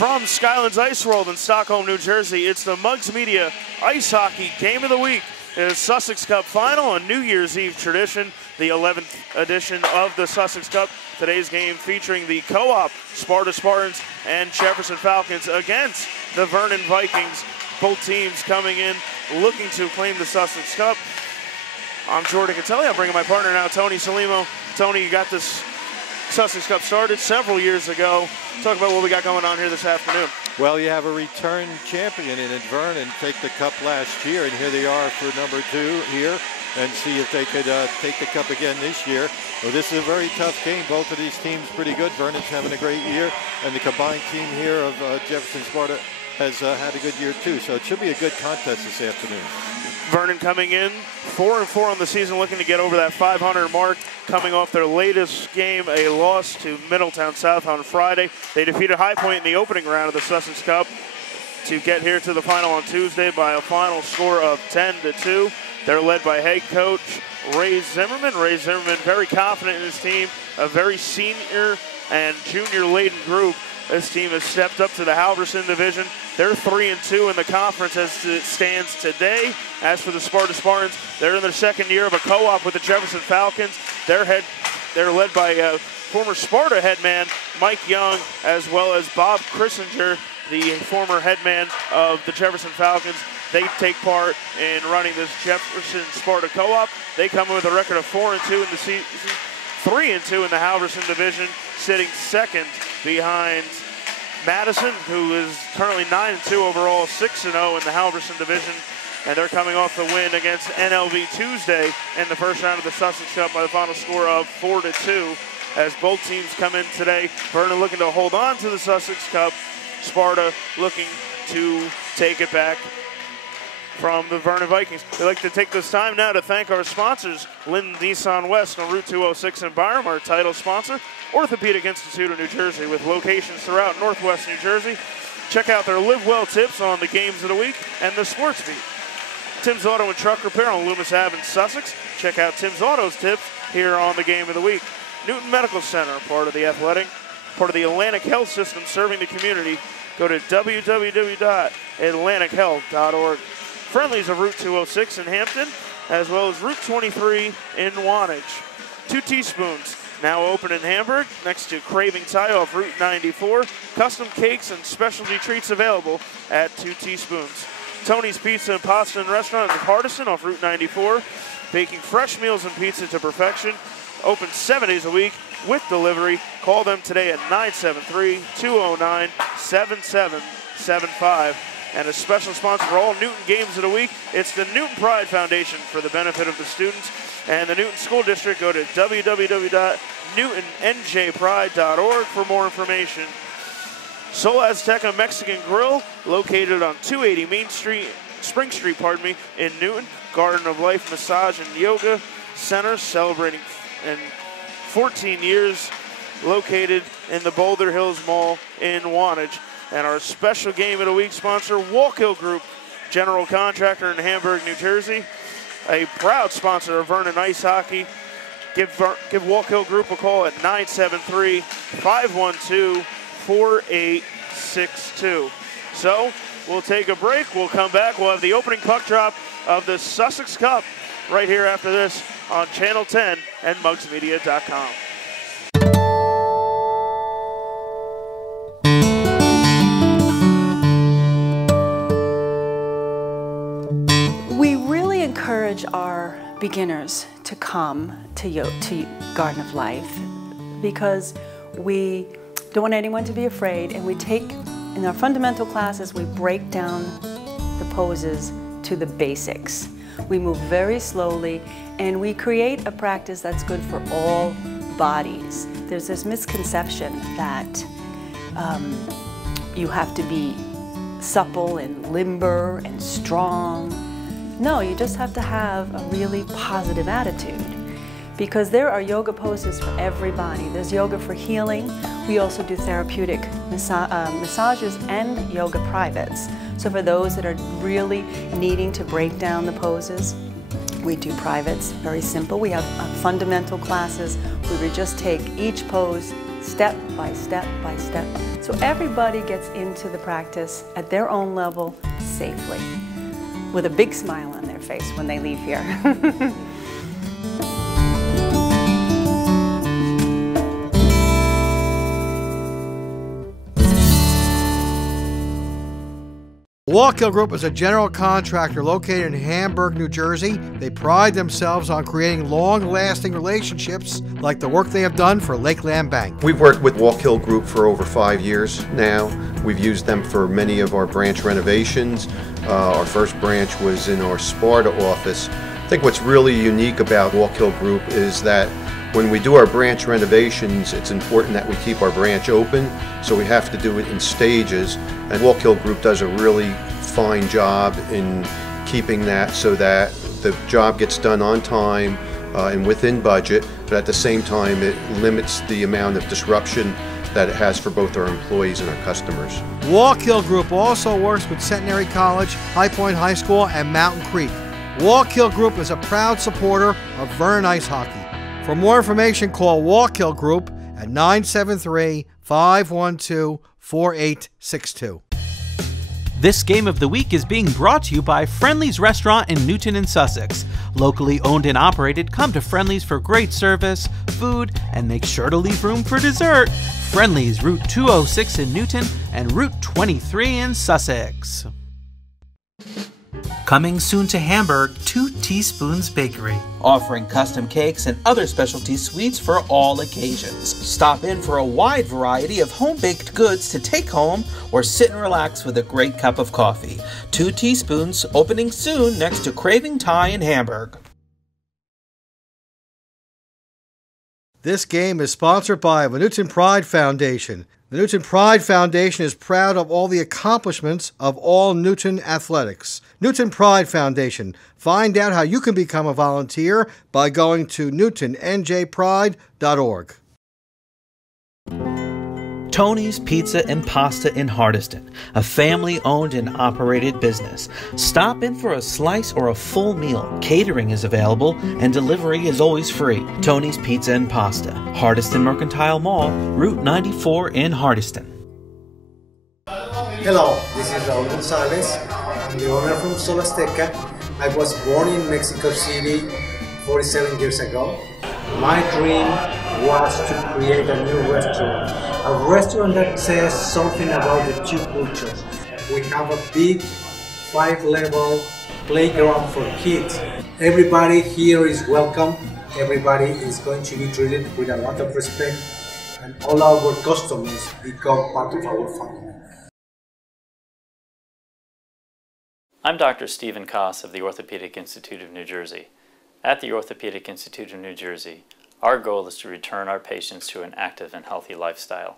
From Skylands Ice World in Stockholm, New Jersey, it's the Mugs Media Ice Hockey Game of the Week. It is Sussex Cup Final, a New Year's Eve tradition, the 11th edition of the Sussex Cup. Today's game featuring the co-op Sparta-Spartans and Jefferson Falcons against the Vernon Vikings. Both teams coming in looking to claim the Sussex Cup. I'm Jordan Catelli. I'm bringing my partner now, Tony Salimo. Tony, you got this Sussex Cup started several years ago. Talk about what we got going on here this afternoon. Well, you have a return champion in it. Vernon take the cup last year, and here they are for number 2 here, and see if they could take the cup again this year. Well, this is a very tough game. Both of these teams pretty good. Vernon's having a great year, and the combined team here of Jefferson Sparta has had a good year too. So it should be a good contest this afternoon. Vernon coming in 4-4 on the season, looking to get over that 500 mark, coming off their latest game, a loss to Middletown South on Friday. They defeated High Point in the opening round of the Sussex Cup to get here to the final on Tuesday by a final score of 10-2. They're led by head coach Ray Zimmerman. Ray Zimmerman very confident in his team, a very senior and junior-laden group. This team has stepped up to the Halverson division. They're 3-2 in the conference as it stands today. As for the Sparta-Spartans, they're in their second year of a co-op with the Jefferson Falcons. They're led by former Sparta headman Mike Young, as well as Bob Christinger, the former headman of the Jefferson Falcons. They take part in running this Jefferson Sparta co-op. They come in with a record of 4-2 in the season, 3-2 in the Halverson division, sitting second behind Madison, who is currently 9-2 overall, 6-0 in the Halverson division, and they're coming off the win against NLV Tuesday in the first round of the Sussex Cup by the final score of 4-2. As both teams come in today, Vernon looking to hold on to the Sussex Cup, Sparta looking to take it back from the Vernon Vikings. We'd like to take this time now to thank our sponsors, Linden Nissan West on Route 206 in Byram, our title sponsor, Orthopedic Institute of New Jersey, with locations throughout Northwest New Jersey. Check out their Live Well tips on the games of the week and the sports beat. Tim's Auto and Truck Repair on Loomis Ave in Sussex. Check out Tim's Auto's tips here on the game of the week. Newton Medical Center, part of the Atlantic Health System serving the community. Go to www.atlantichealth.org. Friendlies of Route 206 in Hampton, as well as Route 23 in Wantage. 2 Teaspoons, now open in Hamburg, next to Craving Thai off Route 94. Custom cakes and specialty treats available at 2 Teaspoons. Tony's Pizza and Pasta and Restaurant in Hardison off Route 94. Baking fresh meals and pizza to perfection. Open 7 days a week with delivery. Call them today at 973-209-7775. And a special sponsor for all Newton games of the week, it's the Newton Pride Foundation for the benefit of the students and the Newton School District. Go to www.newtonnjpride.org for more information. Sol Azteca Mexican Grill, located on 280 Spring Street, in Newton. Garden of Life Massage and Yoga Center, celebrating 14 years, located in the Boulder Hills Mall in Wantage. And our special game of the week sponsor, Walk-Hill Group, general contractor in Hamburg, New Jersey, a proud sponsor of Vernon Ice Hockey. Give Walk-Hill Group a call at 973-512-4862. So we'll take a break. We'll come back. We'll have the opening puck drop of the Sussex Cup right here after this on Channel 10 and mugsmedia.com. Encourage our beginners to come to Garden of Life because we don't want anyone to be afraid, and we take, in our fundamental classes, we break down the poses to the basics. We move very slowly, and we create a practice that's good for all bodies. There's this misconception that you have to be supple and limber and strong. No, you just have to have a really positive attitude, because there are yoga poses for everybody. There's yoga for healing. We also do therapeutic massages and yoga privates. So for those that are really needing to break down the poses, we do privates, very simple. We have fundamental classes where we just take each pose step by step by step. So everybody gets into the practice at their own level safely, with a big smile on their face when they leave here. Walkill Group is a general contractor located in Hamburg, New Jersey. They pride themselves on creating long-lasting relationships like the work they have done for Lakeland Bank. We've worked with Walkill Group for over 5 years now. We've used them for many of our branch renovations. Our first branch was in our Sparta office. I think what's really unique about Walkill Group is that when we do our branch renovations, it's important that we keep our branch open, so we have to do it in stages. And Walkill Group does a really fine job in keeping that so that the job gets done on time and within budget, but at the same time it limits the amount of disruption that it has for both our employees and our customers. Walkill Group also works with Centenary College, High Point High School, and Mountain Creek. Walkill Group is a proud supporter of Vernon Ice Hockey. For more information, call Walkill Group at 973-512-4862. This Game of the Week is being brought to you by Friendly's Restaurant in Newton and Sussex. Locally owned and operated, come to Friendly's for great service, food, and make sure to leave room for dessert. Friendly's, Route 206 in Newton and Route 23 in Sussex. Coming soon to Hamburg, 2 Teaspoons Bakery, offering custom cakes and other specialty sweets for all occasions. Stop in for a wide variety of home-baked goods to take home or sit and relax with a great cup of coffee. 2 Teaspoons, opening soon next to Craving Thai in Hamburg. This game is sponsored by the Newton Pride Foundation. The Newton Pride Foundation is proud of all the accomplishments of all Newton athletics. Newton Pride Foundation. Find out how you can become a volunteer by going to newtonnjpride.org. Tony's Pizza and Pasta in Hardiston, a family-owned and operated business. Stop in for a slice or a full meal. Catering is available and delivery is always free. Tony's Pizza and Pasta, Hardiston Mercantile Mall, Route 94 in Hardiston. Hello, this is Raul Gonzalez. I'm the owner from Sol Azteca. I was born in Mexico City 47 years ago. My dream was to create a new restaurant. A restaurant that says something about the 2 cultures. We have a big 5-level playground for kids. Everybody here is welcome. Everybody is going to be treated with a lot of respect. And all our customers become part of our family. I'm Dr. Stephen Koss of the Orthopedic Institute of New Jersey. At the Orthopedic Institute of New Jersey, our goal is to return our patients to an active and healthy lifestyle.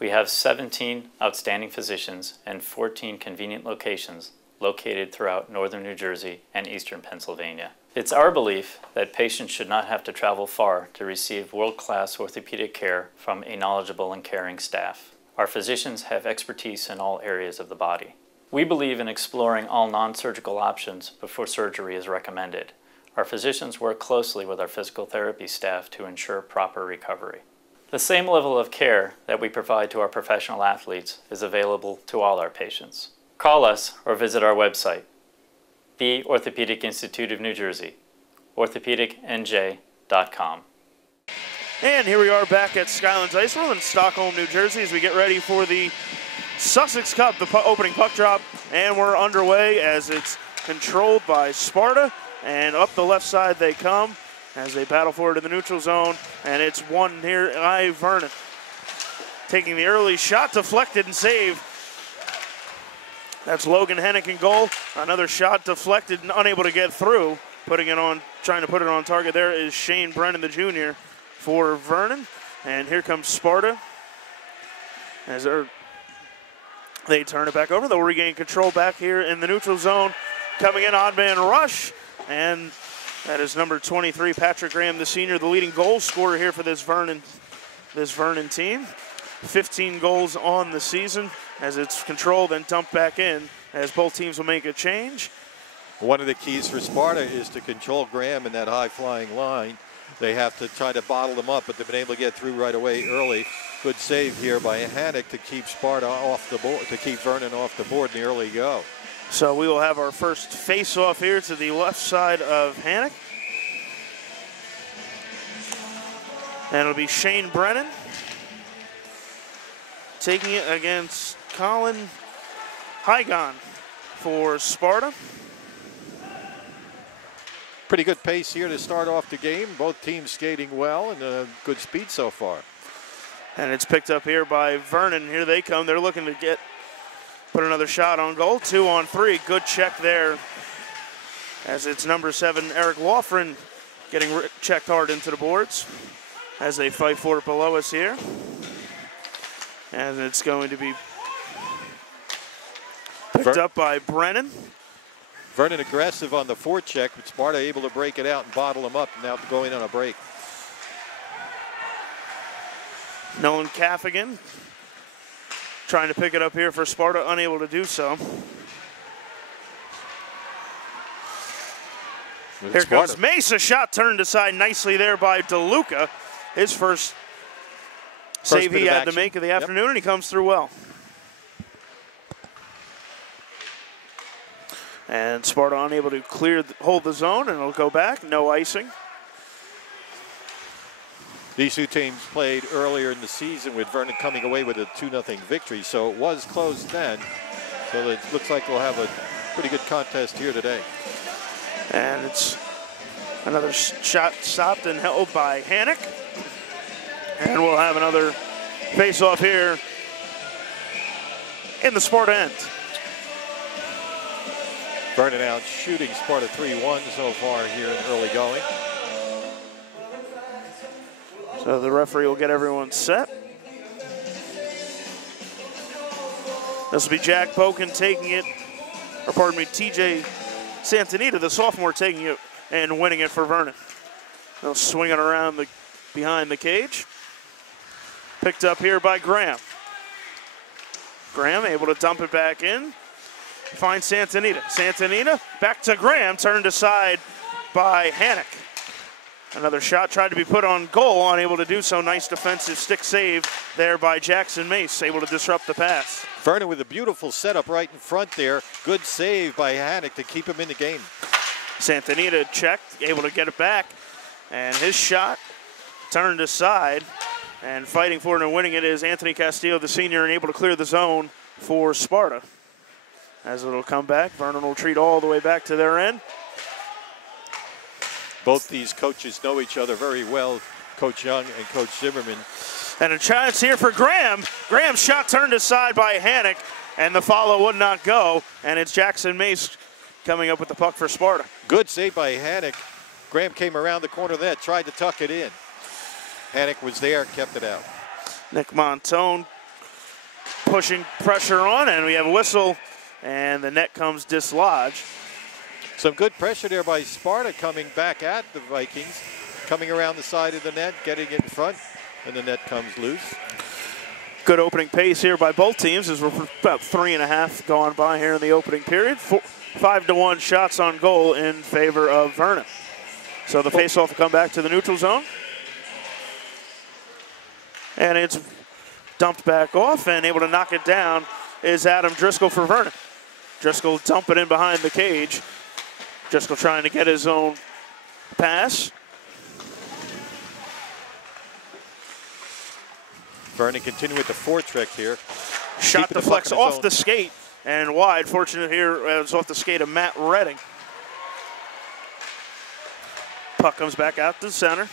We have 17 outstanding physicians and 14 convenient locations located throughout northern New Jersey and eastern Pennsylvania. It's our belief that patients should not have to travel far to receive world-class orthopedic care from a knowledgeable and caring staff. Our physicians have expertise in all areas of the body. We believe in exploring all non-surgical options before surgery is recommended. Our physicians work closely with our physical therapy staff to ensure proper recovery. The same level of care that we provide to our professional athletes is available to all our patients. Call us or visit our website, the Orthopedic Institute of New Jersey, orthopedicnj.com. And here we are back at Skylands Ice World in Stockholm, New Jersey, as we get ready for the Sussex Cup, the opening puck drop, and we're underway as it's controlled by Sparta. And up the left side they come as they battle forward to the neutral zone. And it's won here by Vernon. Taking the early shot, deflected and saved. That's Logan Hennick in goal. Another shot deflected and unable to get through. Trying to put it on target there is Shane Brennan, the junior, for Vernon. And here comes Sparta as they turn it back over. They'll regain control back here in the neutral zone. Coming in, odd man rush. And that is number 23, Patrick Graham, the senior, the leading goal scorer here for this Vernon team. 15 goals on the season as it's controlled and dumped back in as both teams will make a change. One of the keys for Sparta is to control Graham in that high-flying line they have to try to bottle them up, but they've been able to get through right away early. Good save here by Hannock to keep Sparta off the board, to keep Vernon off the board in the early go. So we will have our first face-off here to the left side of Hannock. And it'll be Shane Brennan taking it against Colin Hygon for Sparta. Pretty good pace here to start off the game. Both teams skating well and good speed so far. And it's picked up here by Vernon. Here they come. They're looking to put another shot on goal. 2-on-3. Good check there, as it's number 7, Eric Lofgren, getting checked hard into the boards as they fight for it below us here. And it's going to be picked up by Brennan. Vernon aggressive on the forecheck, but Sparta able to break it out and bottle them up, now going on a break. Nolan Caffigan trying to pick it up here for Sparta, unable to do so. Here comes Mace, a shot turned aside nicely there by DeLuca. His first save he had to make of the afternoon, and he comes through well. And Sparta unable to hold the zone, and it'll go back, no icing. These two teams played earlier in the season with Vernon coming away with a 2-0 victory, so it was close then. So it looks like we'll have a pretty good contest here today. And it's another shot stopped and held by Hannock. And we'll have another face-off here in the Sparta end. Vernon out shooting Sparta 3-1 so far here in early going. So the referee will get everyone set. This will be Jack Boken taking it, or pardon me, TJ Santanita, the sophomore, taking it and winning it for Vernon. They'll swing it around behind the cage. Picked up here by Graham. Graham able to dump it back in. Finds Santanita. Santanita back to Graham, turned aside by Hannock. Another shot tried to be put on goal, unable to do so. Nice defensive stick save there by Jackson Mace, able to disrupt the pass. Vernon with a beautiful setup right in front there. Good save by Hannock to keep him in the game. Santanita checked, able to get it back. And his shot turned aside. And fighting for it and winning it is Anthony Castillo, the senior, and able to clear the zone for Sparta. As it'll come back, Vernon will treat all the way back to their end. Both these coaches know each other very well, Coach Young and Coach Zimmerman. And a chance here for Graham. Graham's shot turned aside by Hannock, and the follow would not go. And it's Jackson Mace coming up with the puck for Sparta. Good save by Hannock. Graham came around the corner of the net, tried to tuck it in. Hannock was there, kept it out. Nick Montone pushing pressure on, and we have a whistle, and the net comes dislodged. Some good pressure there by Sparta coming back at the Vikings, coming around the side of the net, getting in front, and the net comes loose. Good opening pace here by both teams as we're about 3.5 gone by here in the opening period. 5-1 shots on goal in favor of Vernon. So the faceoff will come back to the neutral zone. And it's dumped back off, and able to knock it down is Adam Driscoll for Vernon. Driscoll dump it in behind the cage. Driscoll trying to get his own pass. Vernon continue with the forecheck here. Shot deflects off the skate and wide. Fortunate here, it's off the skate of Matt Redding. Puck comes back out to center.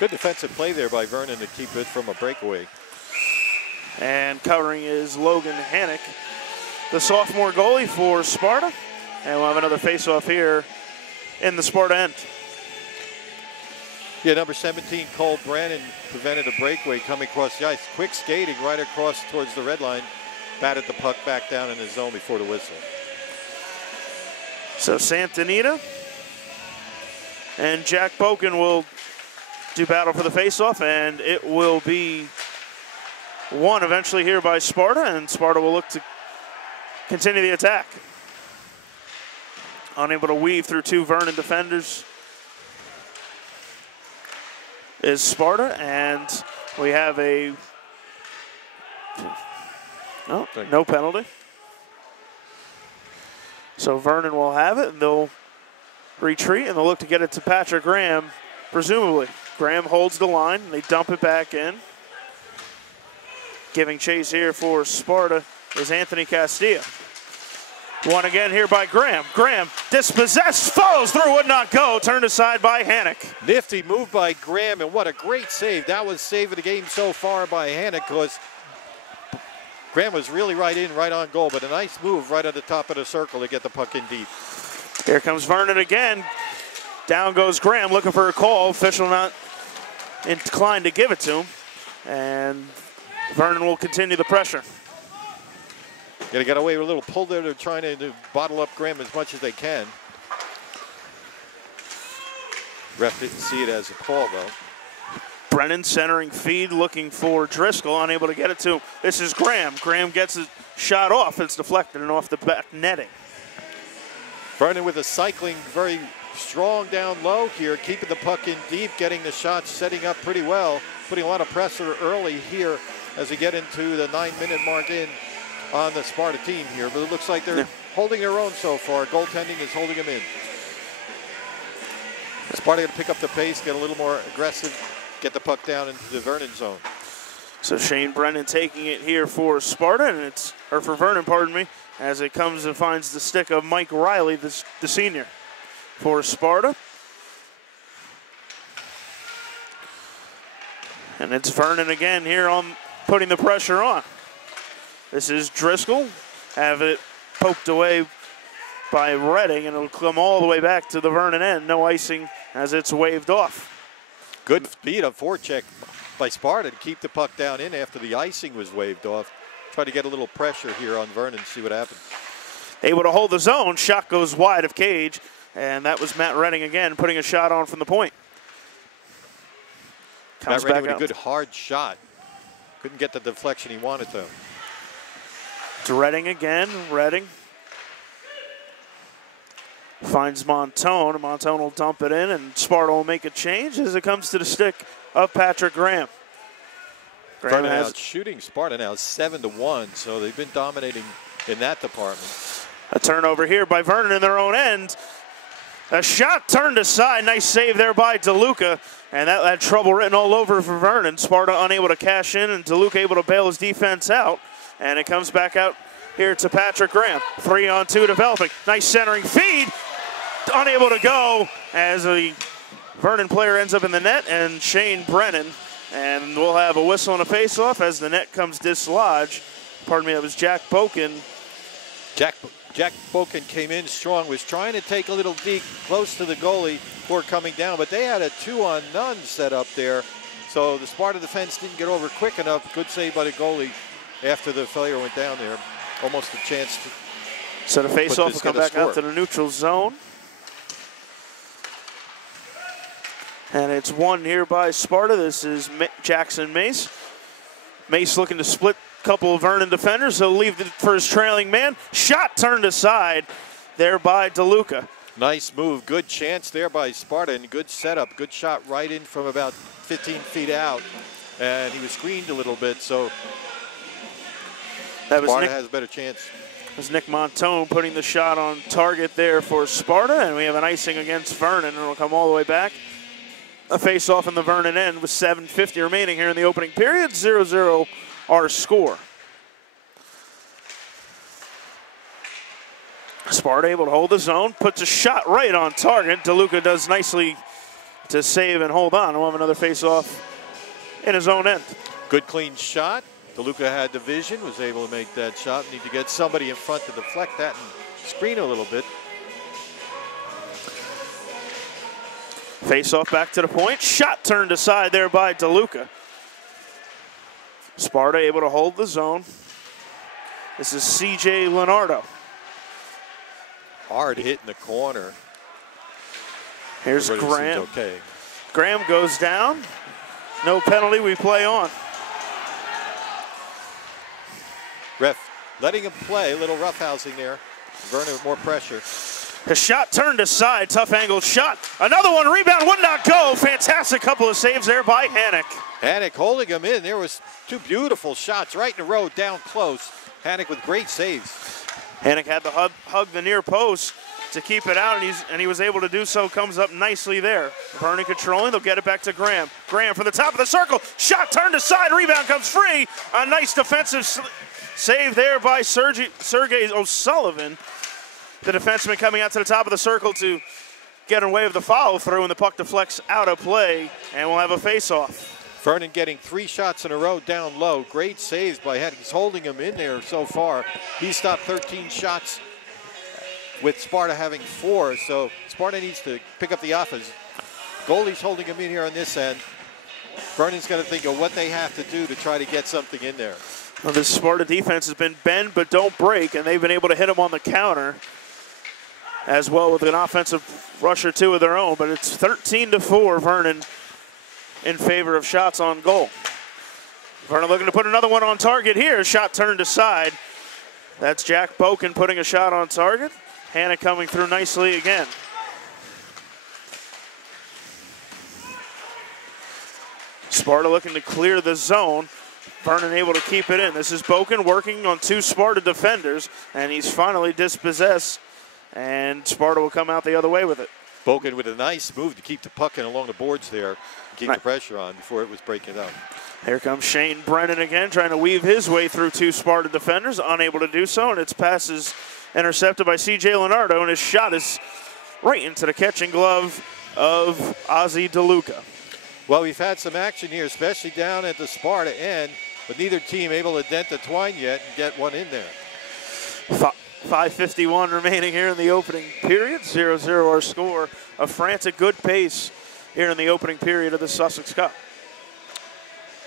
Good defensive play there by Vernon to keep it from a breakaway. And covering is Logan Hannock, the sophomore goalie for Sparta. And we'll have another face-off here in the Sparta end. Yeah, number 17, Cole Brannon, prevented a breakaway coming across the ice. Quick skating right across towards the red line. Batted the puck back down in his zone before the whistle. So Santanita and Jack Boken will do battle for the face-off, and it will be won eventually here by Sparta, and Sparta will look to continue the attack. unable to weave through two Vernon defenders is Sparta, and we have no penalty. So Vernon will have it, and they'll retreat, and they'll look to get it to Patrick Graham, presumably. Graham holds the line, and they dump it back in. Giving chase here for Sparta is Anthony Castilla. One again here by Graham. Graham dispossessed, follows through, would not go. Turned aside by Hannock. Nifty move by Graham, and what a great save. That was save of the game so far by Hannock, because Graham was really right on goal, but a nice move right at the top of the circle to get the puck in deep. Here comes Vernon again. Down goes Graham looking for a call. Official not inclined to give it to him. And Vernon will continue the pressure. Got to get away with a little pull there. They're trying to bottle up Graham as much as they can. Ref didn't see it as a call, though. Brennan centering feed, looking for Driscoll, unable to get it to him. This is Graham. Graham gets a shot off. It's deflected and off the back netting. Vernon with a cycling, very strong down low here, keeping the puck in deep, getting the shots, setting up pretty well, putting a lot of pressure early here as we get into the 9-minute mark in on the Sparta team here. But it looks like they're holding their own so far. Goaltending is holding them in. Sparta going to pick up the pace, get a little more aggressive, get the puck down into the Vernon zone. So Shane Brennan taking it here for Sparta, and for Vernon, pardon me, as it comes and finds the stick of Mike Riley, the senior, for Sparta. And it's Vernon again here on putting the pressure on. This is Driscoll. Have it poked away by Redding, and it'll come all the way back to the Vernon end. No icing as it's waved off. Good speed of forecheck by Sparta to keep the puck down in after the icing was waved off. Try to get a little pressure here on Vernon, see what happens. Able to hold the zone. Shot goes wide of cage, and that was Matt Redding again putting a shot on from the point. Matt Redding with a good hard shot. Couldn't get the deflection he wanted to. It's Redding again. Redding finds Montone. Montone will dump it in, and Sparta will make a change as it comes to the stick of Patrick Graham. Graham has shooting Sparta now 7-1, so they've been dominating in that department. A turnover here by Vernon in their own end. A shot turned aside. Nice save there by DeLuca, and that had trouble written all over for Vernon. Sparta unable to cash in, and DeLuca able to bail his defense out. And it comes back out here to Patrick Graham. 3-on-2 developing. Nice centering feed. Unable to go as a Vernon player ends up in the net, and Shane Brennan. And we'll have a whistle and a face-off as the net comes dislodged. Pardon me, that was Jack Boken. Jack Boken came in strong, was trying to take a little deep close to the goalie before coming down, but they had a 2-on-none set up there. So the Sparta defense didn't get over quick enough. Good save by the goalie after the failure went down there. Almost a chance to. So the face-off will come back out to the neutral zone. And it's won here by Sparta. This is Jackson Mace. Mace looking to split a couple of Vernon defenders. He'll leave it for his trailing man. Shot turned aside there by DeLuca. Nice move. Good chance there by Sparta, and good setup. Good shot right in from about 15 feet out. And he was screened a little bit, so Sparta has a better chance. It was Nick Montone putting the shot on target there for Sparta, and we have an icing against Vernon, and it'll come all the way back. A face-off in the Vernon end with 7:50 remaining here in the opening period. 0-0 our score. Sparta able to hold the zone, puts a shot right on target. DeLuca does nicely to save and hold on. We'll have another face-off in his own end. Good clean shot. DeLuca had the vision, was able to make that shot. Need to get somebody in front to deflect that and screen a little bit. Face-off back to the point. Shot turned aside there by DeLuca. Sparta able to hold the zone. This is C.J. Leonardo. Hard hit in the corner. Here's Graham. Okay. Graham goes down. No penalty. We play on. Ref letting him play. A little roughhousing there. Vernon with more pressure. The shot turned aside, tough angled shot. Another one, rebound would not go. Fantastic couple of saves there by Hannock. Hannock holding him in. There was two beautiful shots right in a row down close. Hannock with great saves. Hannock had to hug the near post to keep it out, and he was able to do so. Comes up nicely there. Vernon controlling. They'll get it back to Graham. Graham from the top of the circle. Shot turned aside. Rebound comes free. A nice defensive save there by Sergei O'Sullivan. The defenseman coming out to the top of the circle to get away with the follow through, and the puck deflects out of play, and we'll have a face-off. Vernon getting 3 shots in a row down low. Great saves by Hannock. He's holding him in there so far. He stopped 13 shots with Sparta having 4, so Sparta needs to pick up the offense. Goalie's holding him in here on this end. Vernon's going to think of what they have to do to try to get something in there. Well, this Sparta defense has been bend but don't break, and they've been able to hit him on the counter as well with an offensive rush or two of their own, but it's 13-4 Vernon in favor of shots on goal. Vernon looking to put another one on target here. Shot turned aside. That's Jack Boken putting a shot on target. Hanna coming through nicely again. Sparta looking to clear the zone. Vernon able to keep it in. This is Boken working on 2 Sparta defenders, and he's finally dispossessed, and Sparta will come out the other way with it. Boken with a nice move to keep the puck in along the boards there, keep the pressure on before it was breaking up. Here comes Shane Brennan again, trying to weave his way through 2 Sparta defenders, unable to do so, and its pass is intercepted by C.J. Leonardo, and his shot is right into the catching glove of Ozzy DeLuca. Well, we've had some action here, especially down at the Sparta end, but neither team able to dent the twine yet and get one in there. 5:51 remaining here in the opening period. 0-0 our score. A frantic, good pace here in the opening period of the Sussex Cup.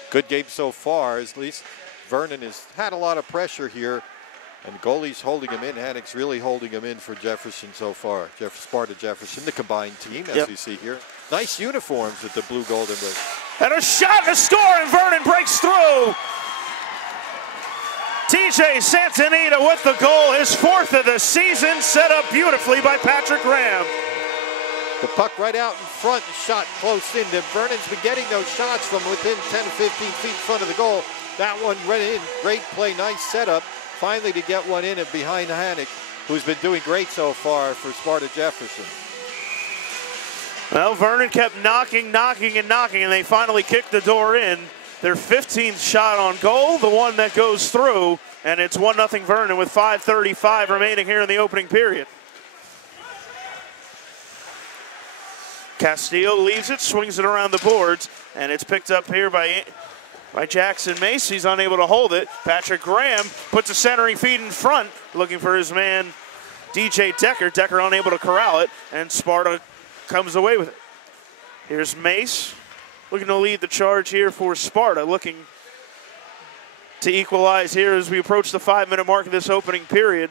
Good game so far. At least Vernon has had a lot of pressure here, and the goalie's holding him in. Hannock's really holding him in for Jefferson so far. Sparta-Jefferson, the combined team, as we see here. Nice uniforms with the blue, gold, and blue. And a shot and a score, and Vernon breaks through. TJ Santanita with the goal, his 4th of the season, set up beautifully by Patrick Graham. The puck right out in front, shot close in. Vernon's been getting those shots from within 10 to 15 feet in front of the goal. That one went in, great play, nice setup. Finally to get one in and behind Hannock, who's been doing great so far for Sparta-Jefferson. Well, Vernon kept knocking, and they finally kicked the door in. Their 15th shot on goal, the one that goes through, and it's 1-0 Vernon with 5:35 remaining here in the opening period. Castillo leaves it, swings it around the boards, and it's picked up here by Jackson Mace. He's unable to hold it. Patrick Graham puts a centering feed in front, looking for his man, DJ Decker. Decker unable to corral it, and Sparta comes away with it. Here's Mace, looking to lead the charge here for Sparta, looking to equalize here as we approach the 5-minute mark of this opening period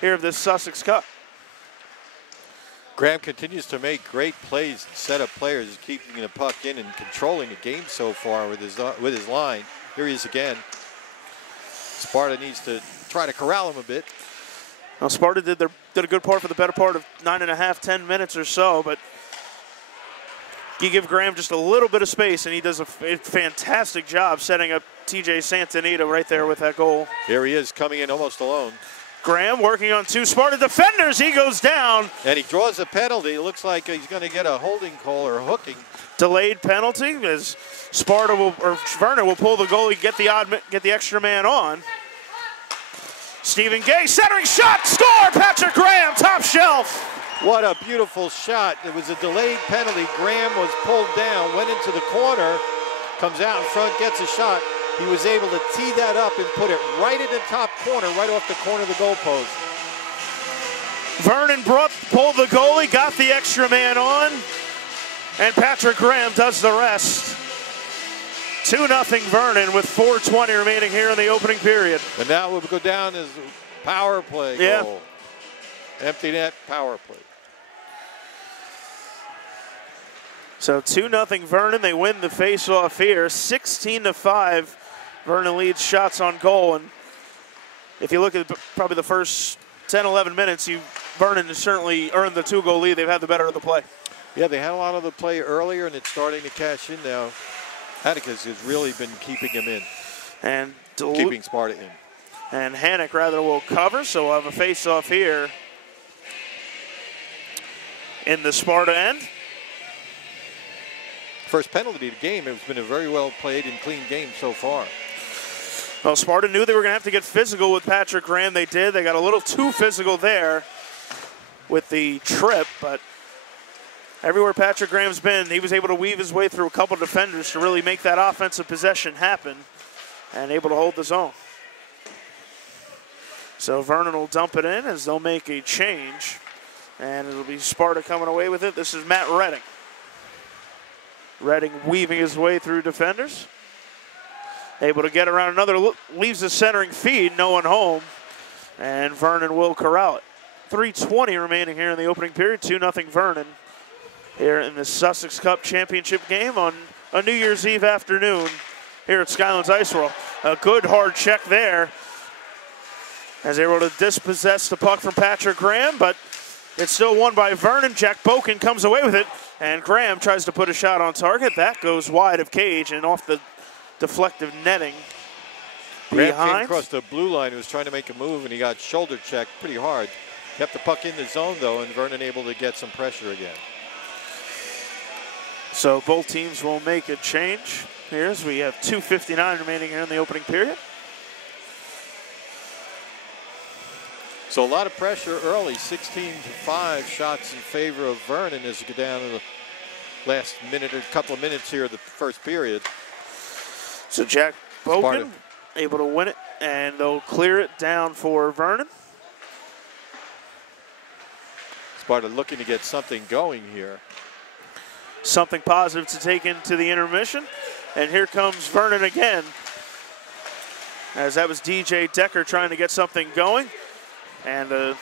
here of this Sussex Cup. Graham continues to make great plays, set up players, keeping the puck in and controlling the game so far with his line. Here he is again. Sparta needs to try to corral him a bit. Now Sparta did a good part for the better part of 9.5, 10 minutes or so, but you give Graham just a little bit of space, and he does a fantastic job setting up TJ Santanita right there with that goal. Here he is coming in almost alone. Graham working on 2 Sparta defenders. He goes down. And he draws a penalty. It looks like he's going to get a holding call or a hooking. Delayed penalty as Vernon will pull the goalie, get the extra man on. Stephen Gay, centering shot, score! Patrick Graham, top shelf. What a beautiful shot. It was a delayed penalty. Graham was pulled down, went into the corner, comes out in front, gets a shot. He was able to tee that up and put it right in the top corner, right off the corner of the goalpost. Vernon pulled the goalie, got the extra man on, and Patrick Graham does the rest. 2-0 Vernon with 4:20 remaining here in the opening period. And now we'll go down as a power play goal. Empty net power play. So 2-0 Vernon. They win the face-off here. 16-5. Vernon leads shots on goal. And if you look at probably the first 10, 11 minutes, you Vernon has certainly earned the 2-goal lead. They've had the better of the play. Yeah, they had a lot of the play earlier, and it's starting to cash in now. Atticus has really been keeping him in. And keeping Sparta in. And Hannock rather will cover, so we'll have a face-off here in the Sparta end. First penalty of the game. It's been a very well played and clean game so far. Well, Sparta knew they were going to have to get physical with Patrick Graham. They did. They got a little too physical there with the trip, but everywhere Patrick Graham's been, he was able to weave his way through a couple defenders to really make that offensive possession happen and able to hold the zone. So Vernon will dump it in as they'll make a change, and it'll be Sparta coming away with it. This is Matt Redding. Redding weaving his way through defenders. Able to get around another, leaves the centering feed, no one home, and Vernon will corral it. 3:20 remaining here in the opening period, 2-0 Vernon here in the Sussex Cup Championship game on a New Year's Eve afternoon here at Skylands Ice World. A good hard check there as they were able to dispossess the puck from Patrick Graham, but it's still won by Vernon. Jack Boken comes away with it, and Graham tries to put a shot on target. That goes wide of cage and off the deflective netting. Graham came across the blue line. He was trying to make a move, and he got shoulder checked pretty hard. Kept the puck in the zone, though, and Vernon able to get some pressure again. So both teams will make a change here as we have 2:59 remaining here in the opening period. So a lot of pressure early, 16-5 shots in favor of Vernon as we go down to the last minute or couple of minutes here of the first period. So Jack Boken Sparta able to win it, and they'll clear it down for Vernon. Sparta looking to get something going here. Something positive to take into the intermission. And here comes Vernon again, as that was DJ Decker trying to get something going. And a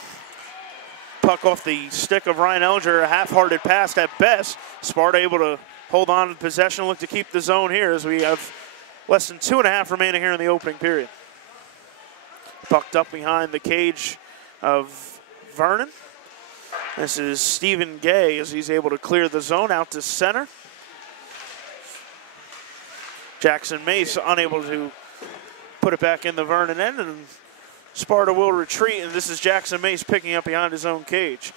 puck off the stick of Ryan Elger, a half-hearted pass at best. Sparta able to hold on to possession, look to keep the zone here as we have less than 2.5 remaining here in the opening period. Pucked up behind the cage of Vernon. This is Stephen Gay as he's able to clear the zone out to center. Jackson Mace unable to put it back in the Vernon end, and Sparta will retreat, and this is Jackson Mace picking up behind his own cage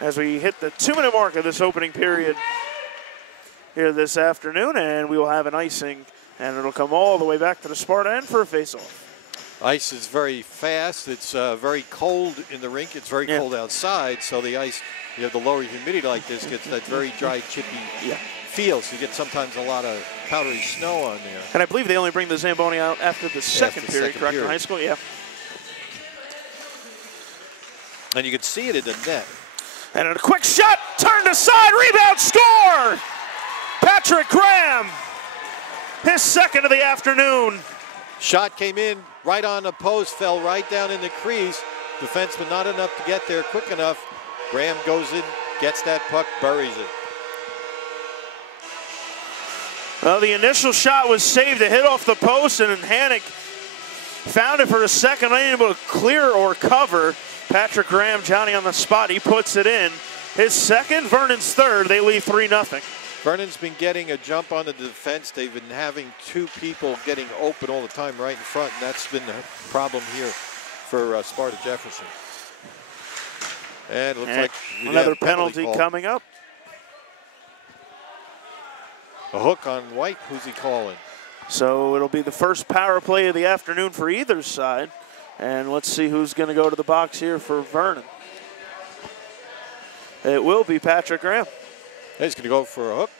as we hit the 2-minute mark of this opening period here this afternoon, and we will have an icing, and it'll come all the way back to the Sparta end for a face-off. Ice is very fast. It's very cold in the rink. It's very cold outside, so the ice, you have the lower humidity like this, gets that very dry, chippy feel, so you get sometimes a lot of powdery snow on there. And I believe they only bring the Zamboni out after the second period, correct, in high school? Yeah. And you can see it in the net. And a quick shot, turned aside, rebound, score! Patrick Graham, his second of the afternoon. Shot came in right on the post, fell right down in the crease. Defenseman not enough to get there quick enough. Graham goes in, gets that puck, buries it. Well, the initial shot was saved. It hit off the post, and Hannock found it for a second, unable to clear or cover. Patrick Graham, Johnny on the spot, he puts it in. His second, Vernon's third. They lead 3-0. Vernon's been getting a jump on the defense. They've been having two people getting open all the time right in front, and that's been the problem here for Sparta-Jefferson. And it looks like another penalty coming up. A hook on White. Who's he calling? So it'll be the first power play of the afternoon for either side. And let's see who's going to go to the box here for Vernon. It will be Patrick Graham. He's going to go for a hook.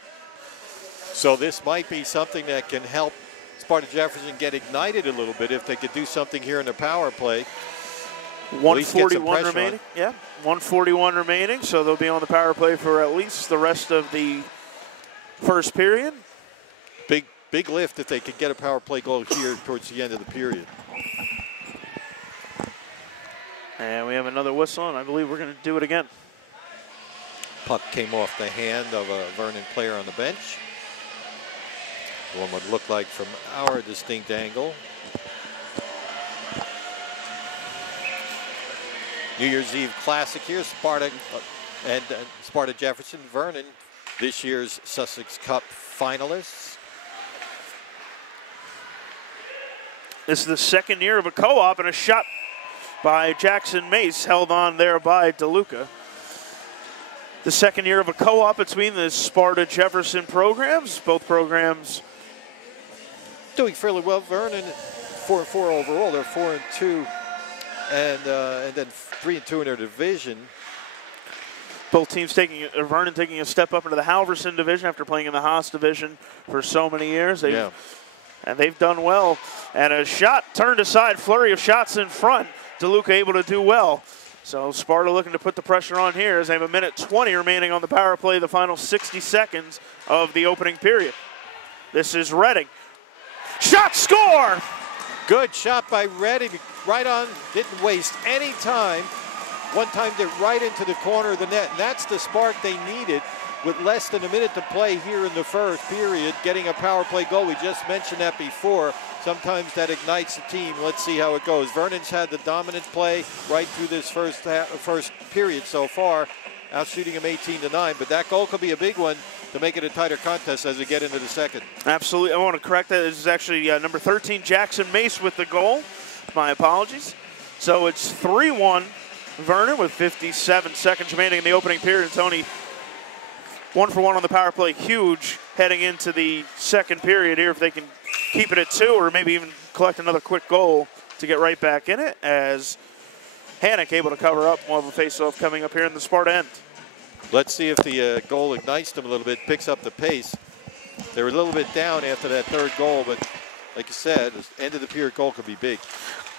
So this might be something that can help Sparta-Jefferson get ignited a little bit if they could do something here in the power play. 141 remaining. Yeah, 141 remaining. So they'll be on the power play for at least the rest of the first period. Big lift if they could get a power play goal here towards the end of the period. And we have another whistle, and I believe we're going to do it again. Puck came off the hand of a Vernon player on the bench. One would look like from our distinct angle. New Year's Eve classic here, Sparta and Sparta-Jefferson. Vernon, this year's Sussex Cup finalists. This is the second year of a co-op, and a shot by Jackson Mace held on there by DeLuca. The second year of a co-op between the Sparta-Jefferson programs. Both programs doing fairly well. Vernon 4-4 overall. They're 4-2, and then 3-2 in their division. Both teams Vernon taking a step up into the Halverson division after playing in the Haas division for so many years. And they've done well. And a shot turned aside, flurry of shots in front. DeLuca able to do well. So Sparta looking to put the pressure on here as they have a minute 20 remaining on the power play, the final 60 seconds of the opening period. This is Redding. Shot, score! Good shot by Redding, right on, didn't waste any time. One-timed it right into the corner of the net, and that's the spark they needed with less than a minute to play here in the first period, getting a power play goal. We just mentioned that before. Sometimes that ignites the team. Let's see how it goes. Vernon's had the dominant play right through this first period so far, out-shooting him 18-9, but that goal could be a big one to make it a tighter contest as we get into the second. Absolutely. I want to correct that. This is actually number 13, Jackson Mace, with the goal. My apologies. So it's 3-1 Vernon with 57 seconds remaining in the opening period. It's only 1-for-1 on the power play. Huge heading into the second period here if they can keep it at 2 or maybe even collect another quick goal to get right back in it, as Hannock able to cover up while the face-off coming up here in the Sparta end. Let's see if the goal ignites them a little bit, picks up the pace. They were a little bit down after that third goal, but like you said, the end of the period goal could be big.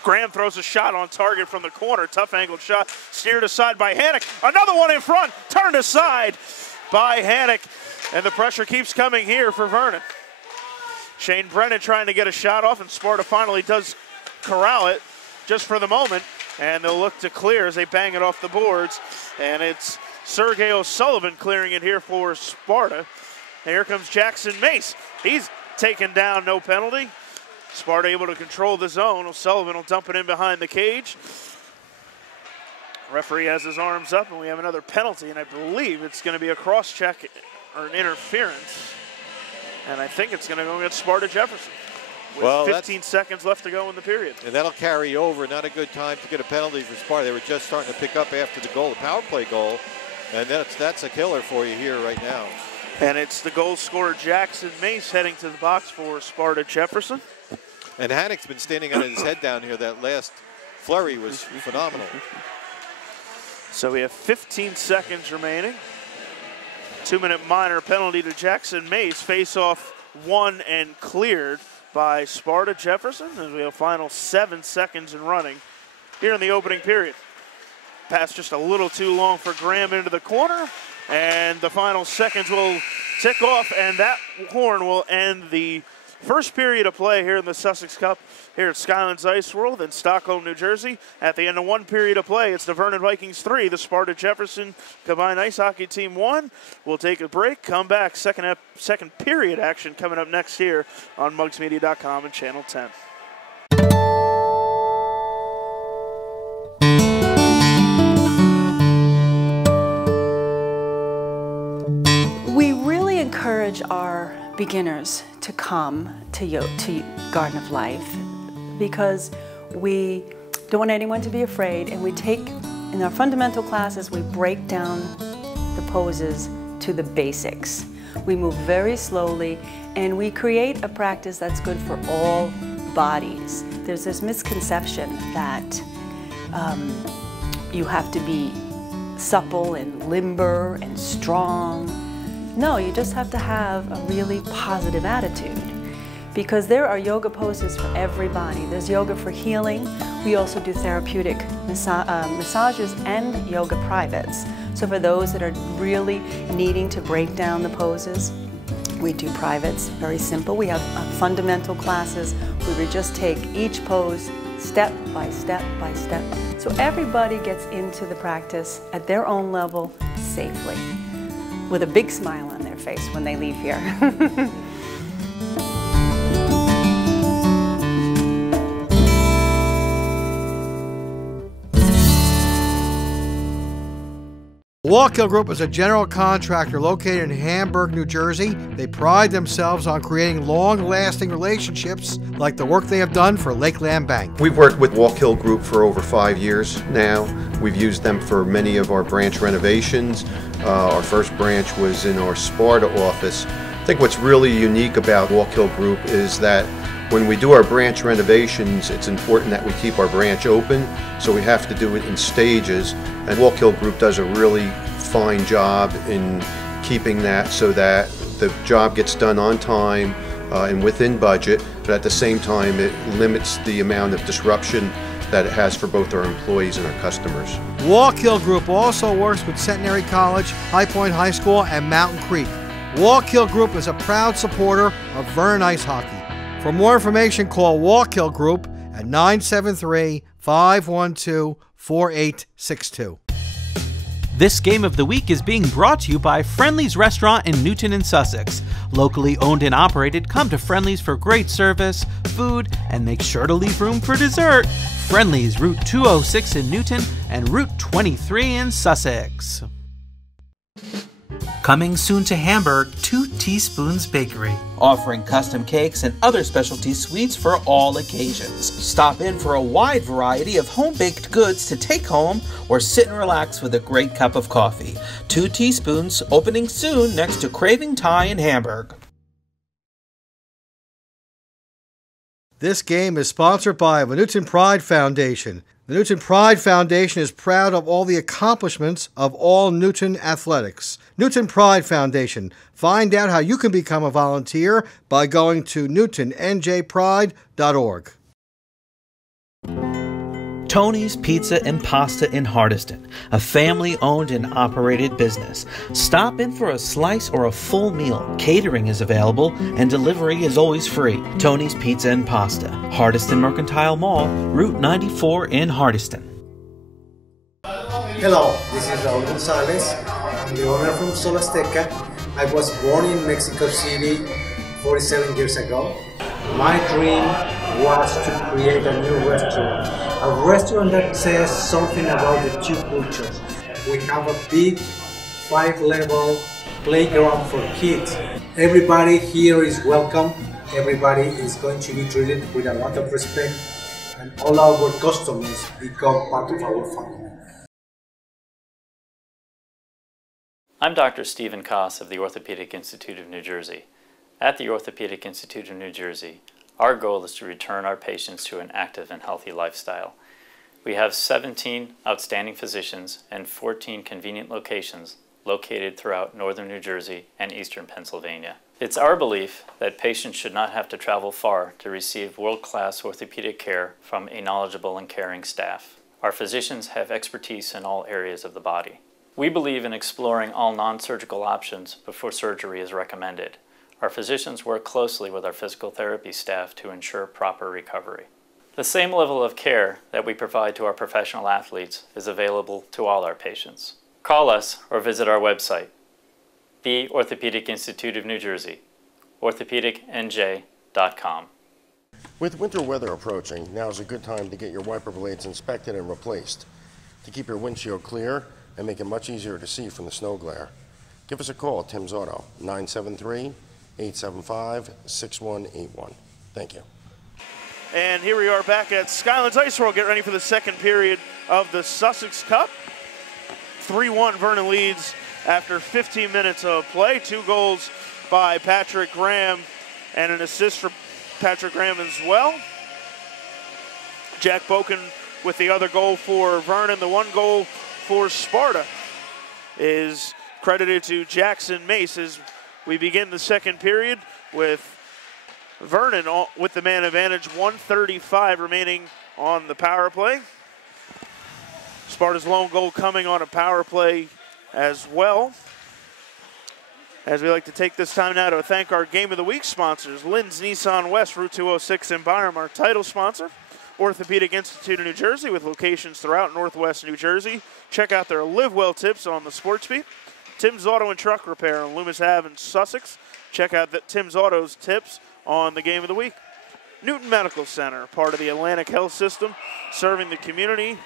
Graham throws a shot on target from the corner. Tough angled shot, steered aside by Hannock. Another one in front, turned aside by Hannock, and the pressure keeps coming here for Vernon. Shane Brennan trying to get a shot off, and Sparta finally does corral it just for the moment, and they'll look to clear as they bang it off the boards, and it's Sergey O'Sullivan clearing it here for Sparta. And here comes Jackson Mace. He's taken down, no penalty. Sparta able to control the zone. O'Sullivan will dump it in behind the cage. Referee has his arms up, and we have another penalty, and I believe it's going to be a cross-check or an interference. And I think it's going to go against Sparta-Jefferson with 15 seconds left to go in the period. And that'll carry over. Not a good time to get a penalty for Sparta. They were just starting to pick up after the goal, the power play goal. And that's a killer for you here right now. And it's the goal scorer Jackson Mace heading to the box for Sparta-Jefferson. And Hannock's been standing on his head down here. That last flurry was phenomenal. So we have 15 seconds remaining. 2-minute minor penalty to Jackson Mace. Face-off won and cleared by Sparta-Jefferson as we have final 7 seconds and running here in the opening period. Pass just a little too long for Graham into the corner, and the final seconds will tick off, and that horn will end the first period of play here in the Sussex Cup here at Skylands Ice World in Stockholm, New Jersey. At the end of one period of play, it's the Vernon Vikings 3, the Sparta-Jefferson Combined Ice Hockey Team 1. We'll take a break, come back, second period action coming up next here on mugsmedia.com and Channel 10. We really encourage our beginners to come to Garden of Life because we don't want anyone to be afraid, and we take, in our fundamental classes, we break down the poses to the basics. We move very slowly, and we create a practice that's good for all bodies. There's this misconception that you have to be supple and limber and strong. No, you just have to have a really positive attitude, because there are yoga poses for everybody. There's yoga for healing. We also do therapeutic massages and yoga privates. So for those that are really needing to break down the poses, we do privates, very simple. We have fundamental classes where we just take each pose step by step by step. So everybody gets into the practice at their own level safely, with a big smile on their face when they leave here. Wallkill Group is a general contractor located in Hamburg, New Jersey. They pride themselves on creating long-lasting relationships like the work they have done for Lakeland Bank. We've worked with Wallkill Group for over 5 years now. We've used them for many of our branch renovations. Our first branch was in our Sparta office. I think what's really unique about Wallkill Group is that when we do our branch renovations, it's important that we keep our branch open, so we have to do it in stages. And Wallkill Group does a really fine job in keeping that so that the job gets done on time and within budget, but at the same time it limits the amount of disruption that it has for both our employees and our customers. Wallkill Group also works with Centenary College, High Point High School, and Mountain Creek. Wallkill Group is a proud supporter of Vernon Ice Hockey. For more information, call Wallkill Group at 973-512-4862. This game of the week is being brought to you by Friendly's Restaurant in Newton and Sussex. Locally owned and operated, come to Friendly's for great service, food, and make sure to leave room for dessert. Friendly's, Route 206 in Newton and Route 23 in Sussex. Coming soon to Hamburg, 2 Teaspoons Bakery, offering custom cakes and other specialty sweets for all occasions. Stop in for a wide variety of home-baked goods to take home or sit and relax with a great cup of coffee. 2 Teaspoons, opening soon next to Craving Thai in Hamburg. This game is sponsored by the Newton Pride Foundation. The Newton Pride Foundation is proud of all the accomplishments of all Newton athletics. Newton Pride Foundation. Find out how you can become a volunteer by going to newtonnjpride.org. Tony's Pizza and Pasta in Hardiston, a family-owned and operated business. Stop in for a slice or a full meal. Catering is available and delivery is always free. Tony's Pizza and Pasta, Hardiston Mercantile Mall, Route 94 in Hardiston. Hello, this is Raul Gonzalez. I'm the owner from Solasteca. I was born in Mexico City 47 years ago. My dream was to create a new restaurant. A restaurant that says something about the two cultures. We have a big 5-level playground for kids. Everybody here is welcome. Everybody is going to be treated with a lot of respect. And all our customers become part of our family. I'm Dr. Stephen Koss of the Orthopedic Institute of New Jersey. At the Orthopedic Institute of New Jersey, our goal is to return our patients to an active and healthy lifestyle. We have 17 outstanding physicians and 14 convenient locations located throughout northern New Jersey and eastern Pennsylvania. It's our belief that patients should not have to travel far to receive world-class orthopedic care from a knowledgeable and caring staff. Our physicians have expertise in all areas of the body. We believe in exploring all non-surgical options before surgery is recommended. Our physicians work closely with our physical therapy staff to ensure proper recovery. The same level of care that we provide to our professional athletes is available to all our patients. Call us or visit our website, the Orthopedic Institute of New Jersey, orthopedicnj.com. With winter weather approaching, now is a good time to get your wiper blades inspected and replaced to keep your windshield clear and make it much easier to see from the snow glare. Give us a call at Tim's Auto, 973-875-6181. Thank you. And here we are back at Skylands Ice World, getting ready for the second period of the Sussex Cup. 3-1 Vernon leads after 15 minutes of play. 2 goals by Patrick Graham and an assist for Patrick Graham as well. Jack Boken with the other goal for Vernon. The 1 goal for Sparta is credited to Jackson Mace as we begin the second period with Vernon with the man advantage, 1:35 remaining on the power play. Sparta's lone goal coming on a power play as well. As we like to take this time now to thank our Game of the Week sponsors, Lynn's Nissan West, Route 206 in Byram, our title sponsor, Orthopedic Institute of New Jersey with locations throughout Northwest New Jersey. Check out their Live Well tips on the Sports Beat. Tim's Auto and Truck Repair on Loomis Ave in Sussex. Check out Tim's Auto's tips on the Game of the Week. Newton Medical Center, part of the Atlantic Health System, serving the community.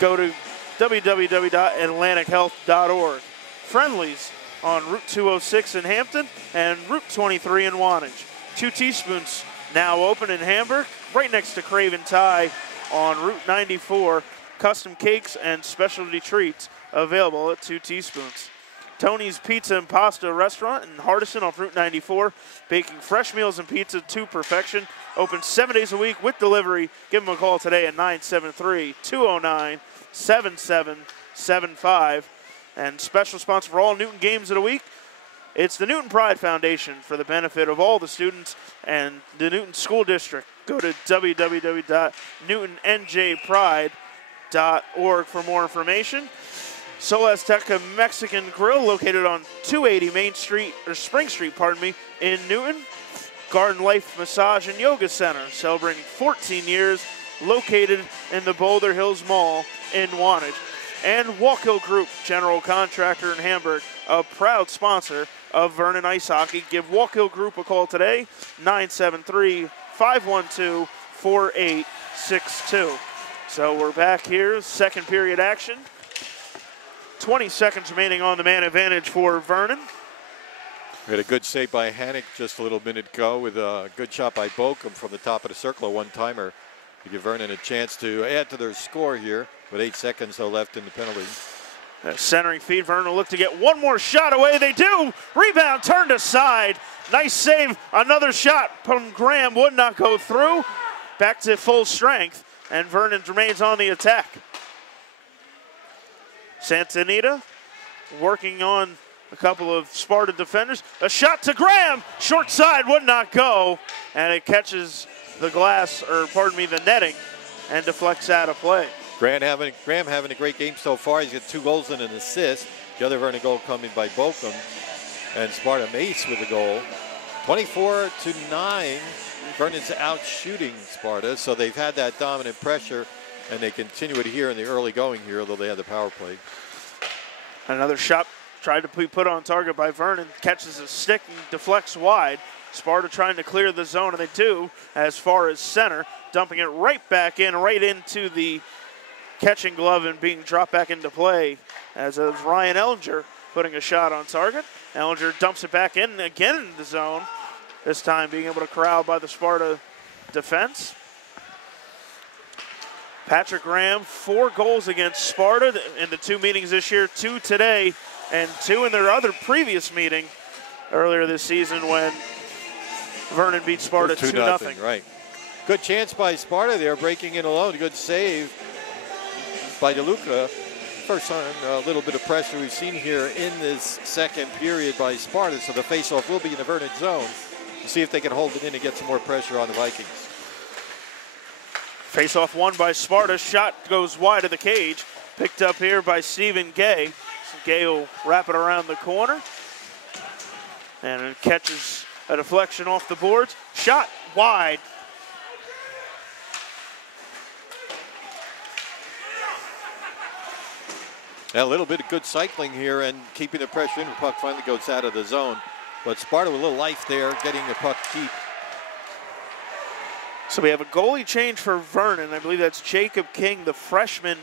Go to www.atlantichealth.org. Friendlies on Route 206 in Hampton and Route 23 in Wantage. 2 Teaspoons now open in Hamburg, right next to Craven Thai on Route 94. Custom cakes and specialty treats available at 2 Teaspoons. Tony's Pizza and Pasta Restaurant in Hardison off Route 94, baking fresh meals and pizza to perfection. Open 7 days a week with delivery. Give them a call today at 973-209-7775. And special sponsor for all Newton games of the week, it's the Newton Pride Foundation for the benefit of all the students and the Newton School District. Go to www.newtonnjpride.org for more information. Sol Azteca Mexican Grill, located on 280 Spring Street, in Newton. Garden Life Massage and Yoga Center, celebrating 14 years, located in the Boulder Hills Mall in Wantage. And Walkill Group, general contractor in Hamburg, a proud sponsor of Vernon Ice Hockey. Give Walkill Group a call today, 973-512-4862. So we're back here, second period action. 20 seconds remaining on the man advantage for Vernon. We had a good save by Hannick just a little minute ago with a good shot by Bochum from the top of the circle, a one-timer to give Vernon a chance to add to their score here with 8 seconds though left in the penalty. Centering feed, Vernon will look to get one more shot away. They do. Rebound turned aside. Nice save. Another shot from Graham would not go through. Back to full strength, and Vernon remains on the attack. Santa Anita working on a couple of Sparta defenders. A shot to Graham. Short side would not go, and it catches the glass, or pardon me, the netting, and deflects out of play. Graham having a great game so far. He's got 2 goals and an assist. The other Vernon goal coming by Bochum, and Sparta Mace with the goal. 24-9. Vernon's out shooting Sparta, so they've had that dominant pressure, and they continue it here in the early going here, although they have the power play. Another shot tried to be put on target by Vernon, catches a stick and deflects wide. Sparta trying to clear the zone, and they do as far as center, dumping it right back in, right into the catching glove and being dropped back into play as Ryan Ellinger putting a shot on target. Ellinger dumps it back in again in the zone, this time being able to corral by the Sparta defense. Patrick Graham, 4 goals against Sparta in the 2 meetings this year, 2 today, and 2 in their other previous meeting earlier this season when Vernon beat Sparta 2-0. Right. Good chance by Sparta there, breaking in alone. Good save by DeLuca. First time a little bit of pressure we've seen here in this second period by Sparta, so the faceoff will be in the Vernon zone. We'll see if they can hold it in and get some more pressure on the Vikings. Faceoff won by Sparta. Shot goes wide of the cage. Picked up here by Stephen Gay. Gay will wrap it around the corner. And it catches a deflection off the boards. Shot wide. A little bit of good cycling here and keeping the pressure in. The puck finally goes out of the zone. But Sparta with a little life there, getting the puck deep. So we have a goalie change for Vernon. I believe that's Jacob King, the freshman,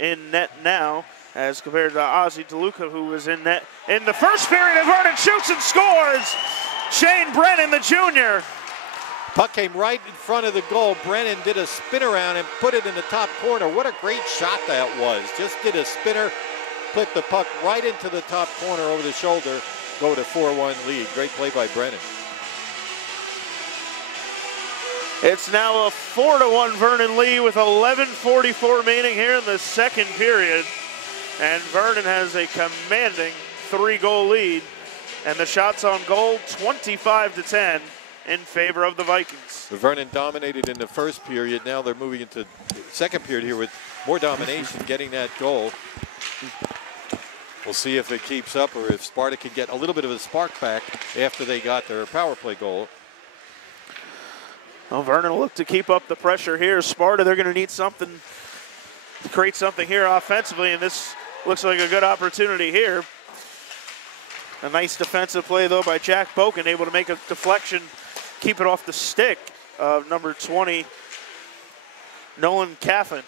in net now, as compared to Ozzy DeLuca, who was in net in the first period. And Vernon shoots and scores. Shane Brennan, the junior. Puck came right in front of the goal. Brennan did a spin around and put it in the top corner. What a great shot that was. Just did a spinner, put the puck right into the top corner over the shoulder, go to 4-1 lead. Great play by Brennan. It's now a 4-1 Vernon lead with 11:44 remaining here in the second period. And Vernon has a commanding 3-goal lead. And the shots on goal, 25-10 in favor of the Vikings. Vernon dominated in the first period. Now they're moving into second period here with more domination, getting that goal. We'll see if it keeps up or if Sparta can get a little bit of a spark back after they got their power play goal. Well, Vernon will look to keep up the pressure here. Sparta, they're going to need something to create something here offensively, and this looks like a good opportunity here. A nice defensive play, though, by Jack Boken, able to make a deflection, keep it off the stick of number 20, Nolan Caffin.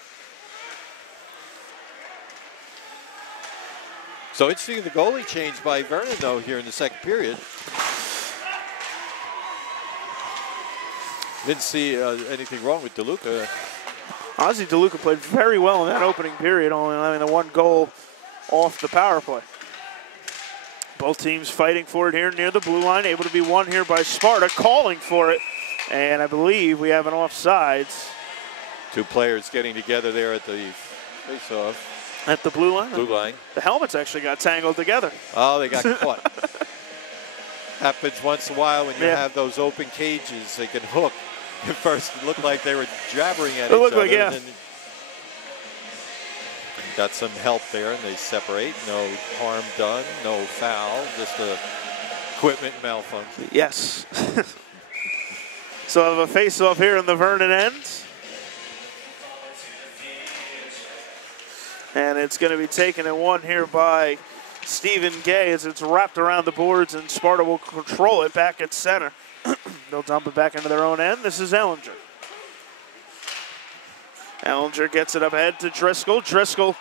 So interesting, the goalie changed by Vernon, though, here in the second period. Didn't see anything wrong with DeLuca. Ozzy DeLuca played very well in that opening period, only allowing the one goal off the power play. Both teams fighting for it here near the blue line, able to be won here by Sparta, calling for it. And I believe we have an offsides. Two players getting together there at the face-off. At the blue line? Blue line. The helmets actually got tangled together. Oh, they got caught. Happens once in a while when you have those open cages. They can hook. At first, it looked like they were jabbering at each other. Yeah. And then got some help there, and they separate. No harm done, no foul, just a equipment malfunction. Yes. So I have a face-off here in the Vernon end. And it's going to be taken and won here by Stephen Gay as it's wrapped around the boards, and Sparta will control it back at center. They'll dump it back into their own end. This is Ellinger. Ellinger gets it up ahead to Driscoll. Driscoll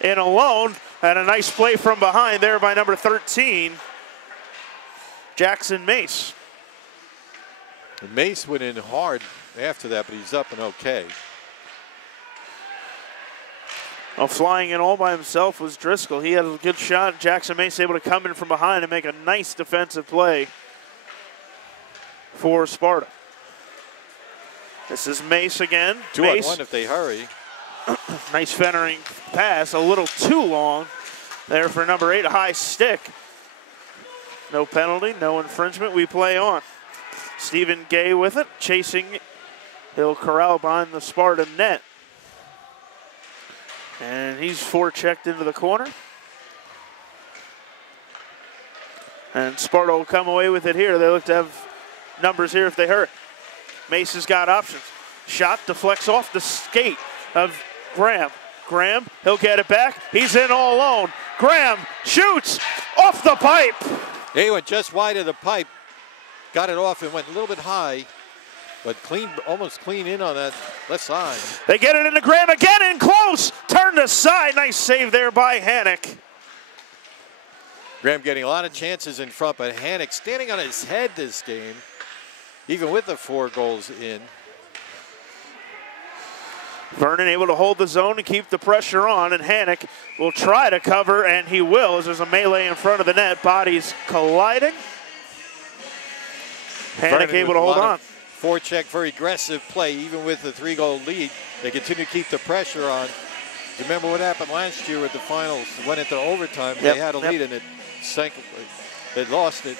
in alone, and a nice play from behind there by number 13, Jackson Mace. Mace went in hard after that, but he's up and okay. Well, flying in all by himself was Driscoll. He had a good shot. Jackson Mace able to come in from behind and make a nice defensive play for Sparta. This is Mace again. 2-on-1 if they hurry. Nice fendering pass, a little too long there for number 8, a high stick. No penalty, no infringement, we play on. Stephen Gay with it, chasing. He'll corral behind the Sparta net. And he's forechecked into the corner. And Sparta will come away with it here. They look to have numbers here if they hurt. Mace has got options. Shot deflects off the skate of Graham. Graham, he'll get it back. He's in all alone. Graham shoots off the pipe. He went just wide of the pipe. Got it off and went a little bit high, but clean, almost clean in on that left side. They get it into Graham again in close. Turned aside. Nice save there by Hannock. Graham getting a lot of chances in front, but Hannock standing on his head this game, even with the 4 goals in. Vernon able to hold the zone and keep the pressure on, and Hannock will try to cover, and he will, as there's a melee in front of the net. Bodies colliding. Hannock able to hold on. Forecheck, very aggressive play, even with the 3-goal lead. They continue to keep the pressure on. Do you remember what happened last year with the finals? Went into overtime. They had a lead and it sank. They lost it,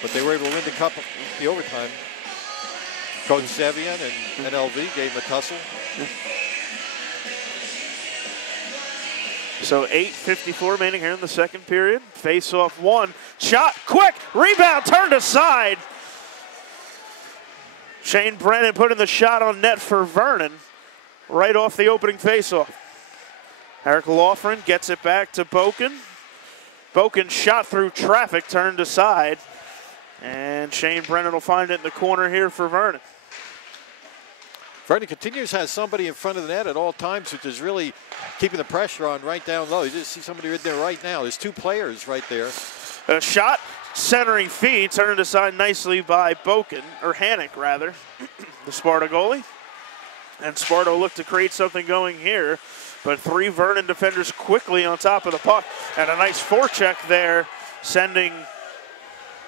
but they were able to win the cup, the overtime. Coach Sevian and NLV gave him a tussle. So 8:54 remaining here in the second period. Face off 1. Shot quick. Rebound turned aside. Shane Brennan putting the shot on net for Vernon right off the opening faceoff. Eric Loughran gets it back to Boken. Boken shot through traffic, turned aside. And Shane Brennan will find it in the corner here for Vernon. Vernon continues has somebody in front of the net at all times, which is really keeping the pressure on right down low. You just see somebody right there right now. There's 2 players right there. A shot, centering feed, turned aside nicely by Boken, or Hannock rather, the Sparta goalie. And Sparta will look to create something going here, but 3 Vernon defenders quickly on top of the puck, and a nice forecheck there, sending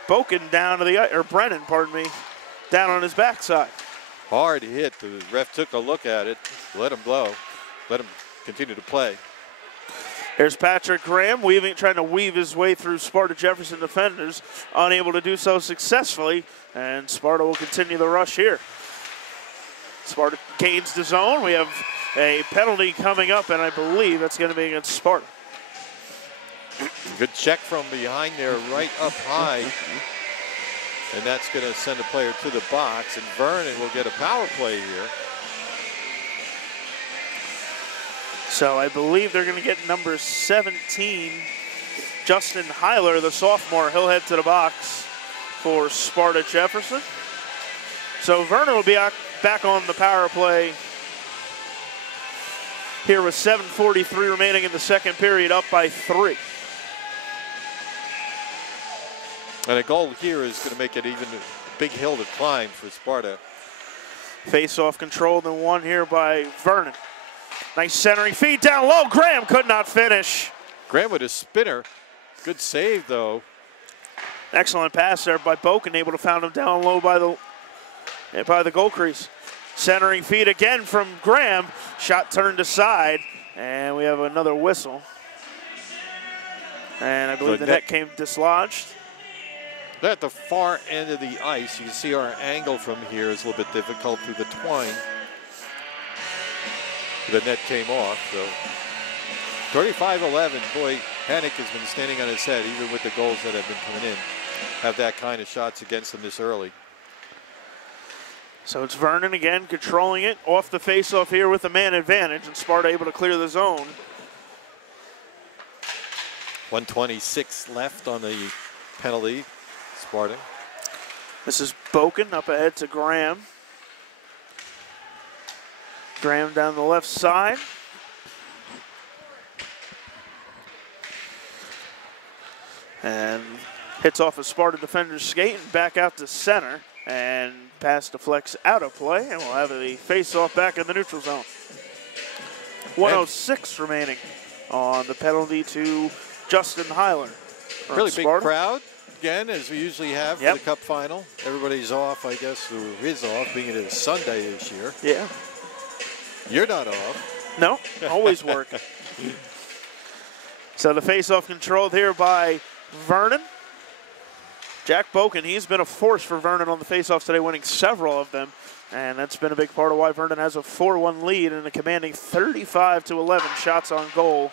Boken down to the ice, or Brennan, pardon me, down on his backside. Hard hit. The ref took a look at it, let him blow, let him continue to play. Here's Patrick Graham trying to weave his way through Sparta-Jefferson defenders, unable to do so successfully, and Sparta will continue the rush here. Sparta gains the zone. We have a penalty coming up, and I believe that's going to be against Sparta. Good check from behind there, right up high. And that's going to send a player to the box, and Vernon will get a power play here. So I believe they're going to get number 17, Justin Heiler, the sophomore. He'll head to the box for Sparta-Jefferson. So Vernon will be back on the power play here with 7:43 remaining in the second period, up by 3. And a goal here is going to make it even a big hill to climb for Sparta. Face-off controlled and won here by Vernon. Nice centering feed down low. Graham could not finish. Graham with a spinner. Good save, though. Excellent pass there by Boken, able to found him down low by the goal crease. Centering feed again from Graham. Shot turned aside, and we have another whistle. And I believe the net came dislodged. They're at the far end of the ice. You can see our angle from here is a little bit difficult through the twine. The net came off, so 35-11. Boy, Hannick has been standing on his head, even with the goals that have been coming in. Have that kind of shots against them this early. So it's Vernon again controlling it off the face-off here with the man advantage, and Sparta able to clear the zone. 1:26 left on the penalty. Sparta. This is Boken up ahead to Graham. Graham down the left side. And hits off a Sparta defender's skate and back out to center. And pass deflects out of play, and we'll have the face-off back in the neutral zone. 1:06 remaining on the penalty to Justin Heiler. Really big crowd, again, as we usually have for the Cup final. Everybody's off, I guess, who is off, being it is Sunday this year. Yeah. You're not off. No, always working. So the face-off controlled here by Vernon. Jack Boken, he's been a force for Vernon on the face-offs today, winning several of them. And that's been a big part of why Vernon has a 4-1 lead and a commanding 35-11 shots on goal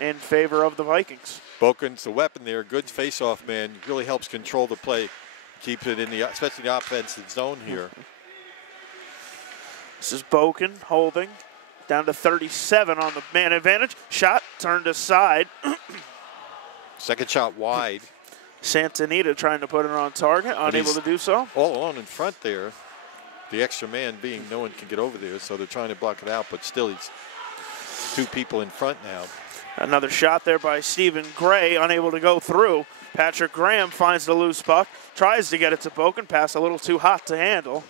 in favor of the Vikings. Boken's the weapon there. Good face-off man. Really helps control the play. Keeps it in the, especially the offensive zone here. This is Boken holding. Down to 37 on the man advantage. Shot turned aside. Second shot wide. Santanita trying to put it on target, unable to do so. All alone in front there. The extra man being no one can get over there, so they're trying to block it out, but still he's 2 people in front now. Another shot there by Stephen Gray, unable to go through. Patrick Graham finds the loose puck, tries to get it to Boken, pass a little too hot to handle.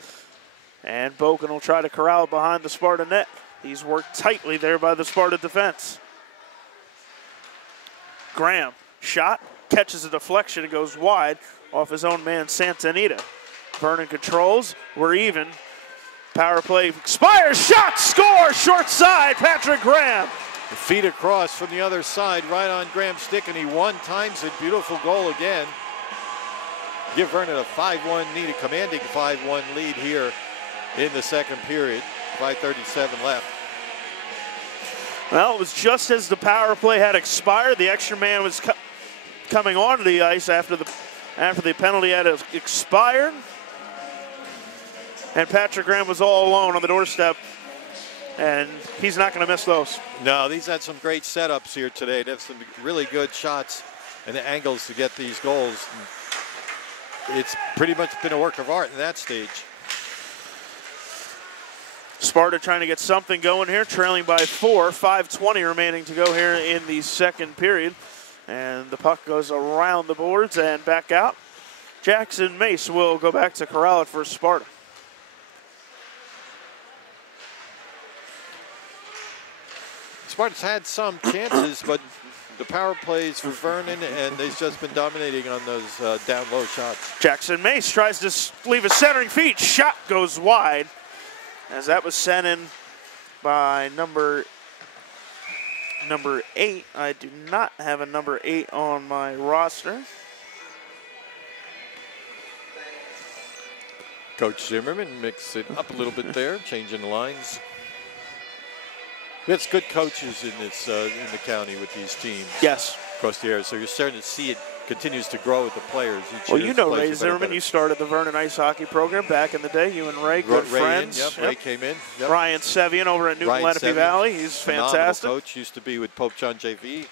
And Boken will try to corral behind the Sparta net. He's worked tightly there by the Sparta defense. Graham, shot, catches a deflection and goes wide off his own man, Santanita. Vernon controls, we're even. Power play expires, shot, score, short side, Patrick Graham. The feet across from the other side, right on Graham's stick, and he one-times it. Beautiful goal again. Give Vernon a 5-1 lead, a commanding 5-1 lead here in the second period. 5:37 left. Well, it was just as the power play had expired. The extra man was coming onto the ice after the penalty had expired. And Patrick Graham was all alone on the doorstep, and he's not going to miss those. No, he's had some great setups here today. They have some really good shots and angles to get these goals. It's pretty much been a work of art in that stage. Sparta trying to get something going here, trailing by 4, 5:20 remaining to go here in the second period. And the puck goes around the boards and back out. Jackson Mace will go back to corral it for Sparta. Sparta's had some chances, but the power plays for Vernon, and they've just been dominating on those down low shots. Jackson Mace tries to leave a centering feed. Shot goes wide, as that was sent in by number 8. I do not have a number 8 on my roster. Coach Zimmerman mixed it up a little bit there, changing the lines. It's good coaches in this in the county with these teams. Yes. Across the area, so you're starting to see it continues to grow with the players. Well, you know Ray Zimmerman. You started the Vernon ice hockey program back in the day. You and Ray, good friends. Yep. Ray came in. Yep. Ryan Sevian over at Newton Lenape Valley. He's fantastic. Coach used to be with Pope John JV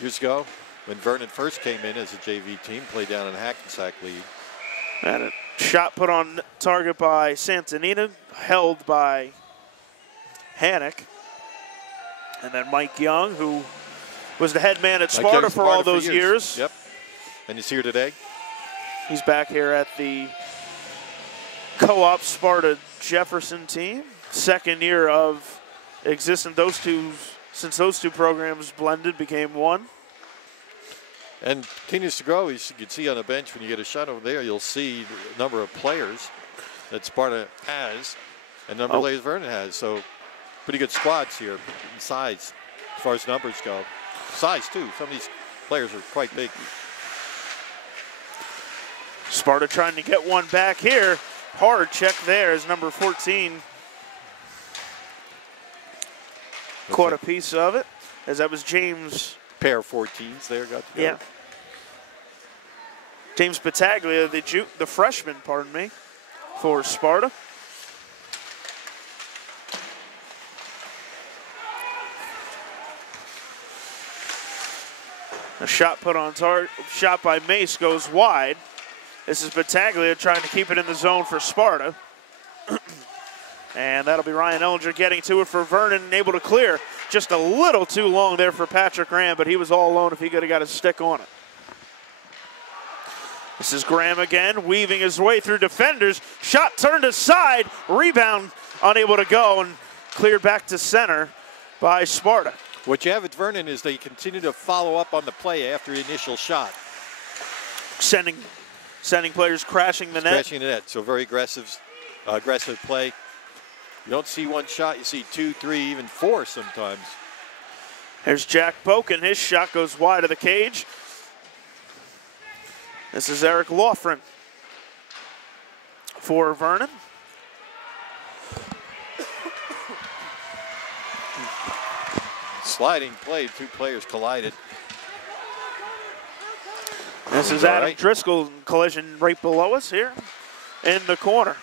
years ago when Vernon first came in as a JV team, played down in Hackensack League. And a shot put on target by Santanita, held by Hannick. And then Mike Young, who was the head man at Sparta for all those years. Yep. And he's here today. He's back here at the co-op Sparta-Jefferson team. Second year of existence. Since those two programs blended, became one. And continues to grow. As you can see on the bench, when you get a shot over there, you'll see the number of players that Sparta has and the number of players Vernon has. So pretty good squads here in size as far as numbers go. Size, too. Some of these players are quite big. Sparta trying to get one back here. Hard check there as number 14 caught a piece of it, as that was James. Pair of 14s there got together. Yeah. James Battaglia, the freshman, pardon me, for Sparta. A shot put on target, shot by Mace goes wide. This is Battaglia trying to keep it in the zone for Sparta. And that'll be Ryan Ellinger getting to it for Vernon and able to clear. Just a little too long there for Patrick Graham, but he was all alone if he could have got his stick on it. This is Graham again, weaving his way through defenders. Shot turned aside, rebound unable to go, and cleared back to center by Sparta. What you have at Vernon is they continue to follow up on the play after the initial shot. Sending players crashing the net. Crashing the net, so very aggressive play. You don't see one shot, you see 2, 3, even 4 sometimes. There's Jack Boken. His shot goes wide of the cage. This is Eric Loughran for Vernon. Sliding play, 2 players collided. This is Adam Driscoll, collision right below us here in the corner.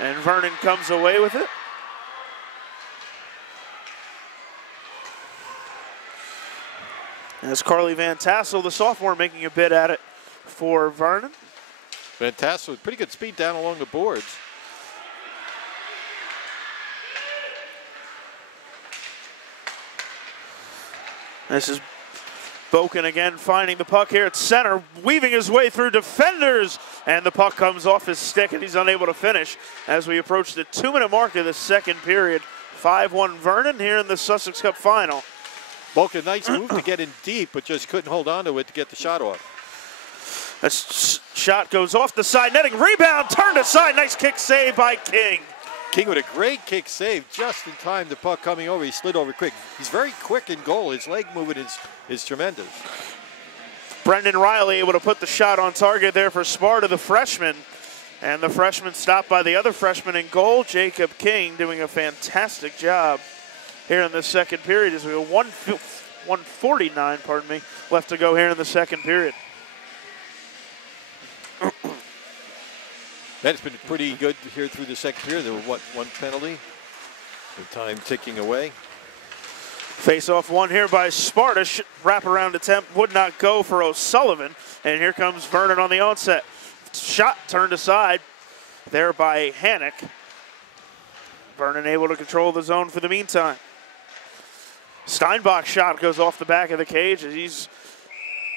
And Vernon comes away with it. As Carly Van Tassel, the sophomore, making a bid at it for Vernon. Van Tassel with pretty good speed down along the boards. This is Boken again finding the puck here at center, weaving his way through defenders, and the puck comes off his stick and he's unable to finish as we approach the 2-minute mark of the second period. 5-1 Vernon here in the Sussex Cup final. Boken, nice move to get in deep, but just couldn't hold on to it to get the shot off. A shot goes off the side netting, rebound turned aside, nice kick save by King. King with a great kick save, just in time, the puck coming over. He slid over quick. He's very quick in goal. His leg movement is tremendous. Brendan Riley able to put the shot on target there for Sparta, the freshman. And the freshman stopped by the other freshman in goal, Jacob King, doing a fantastic job here in the second period as we have 1:49, pardon me, left to go here in the second period. That's been pretty good here through the second period. There were, one penalty? The time ticking away. Face-off one here by Sparta. Wraparound attempt would not go for O'Sullivan. And here comes Vernon on the onset. Shot turned aside there by Hannock. Vernon able to control the zone for the meantime. Steinbach's shot goes off the back of the cage as he's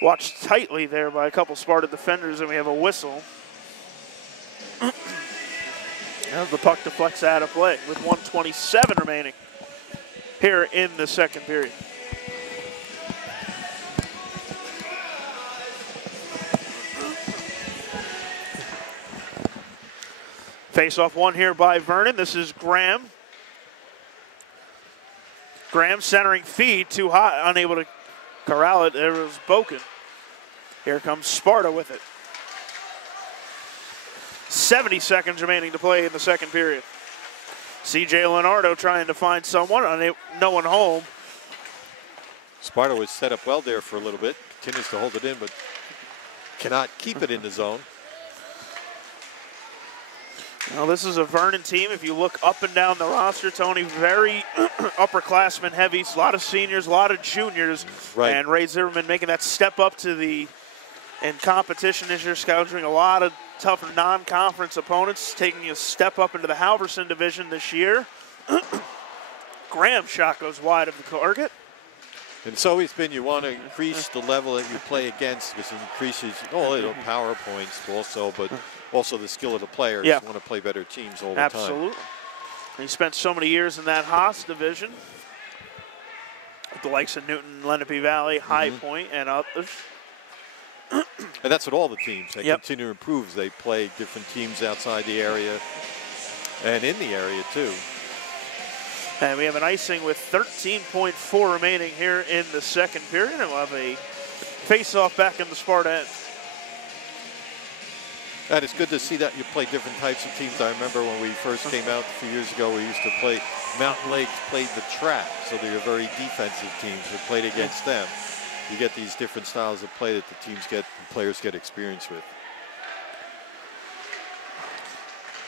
watched tightly there by a couple Sparta defenders, and we have a whistle. As the puck deflects out of play with 1:27 remaining here in the second period. Face-off one here by Vernon. This is Graham. Graham centering feed, too hot, unable to corral it. There was Boken. Here comes Sparta with it. 70 seconds remaining to play in the second period. C.J. Leonardo trying to find someone, no one home. Sparta was set up well there for a little bit. Continues to hold it in, but cannot keep it in the zone. Well, this is a Vernon team. If you look up and down the roster, Tony, very upperclassmen heavy. A lot of seniors, a lot of juniors. Right. And Ray Zimmerman making that step up to the in competition this year, scouting a lot of tough non-conference opponents, taking a step up into the Halverson division this year. Graham's shot goes wide of the target. And it's always been you want to increase the level that you play against because it increases power points also, but also the skill of the players. Yeah. You want to play better teams all the time. Absolutely. He spent so many years in that Haas division with the likes of Newton, Lenape Valley, High Point, and others. And that's what all the teams, they Yep. continue to improve as they play different teams outside the area and in the area too. And we have an icing with 13.4 remaining here in the second period, and we'll have a face-off back in the Sparta end. And it's good to see that you play different types of teams. I remember when we first came out a few years ago, we used to play Mountain Lakes played the trap, so they were very defensive teams. We played against them. You get these different styles of play that the players get experience with.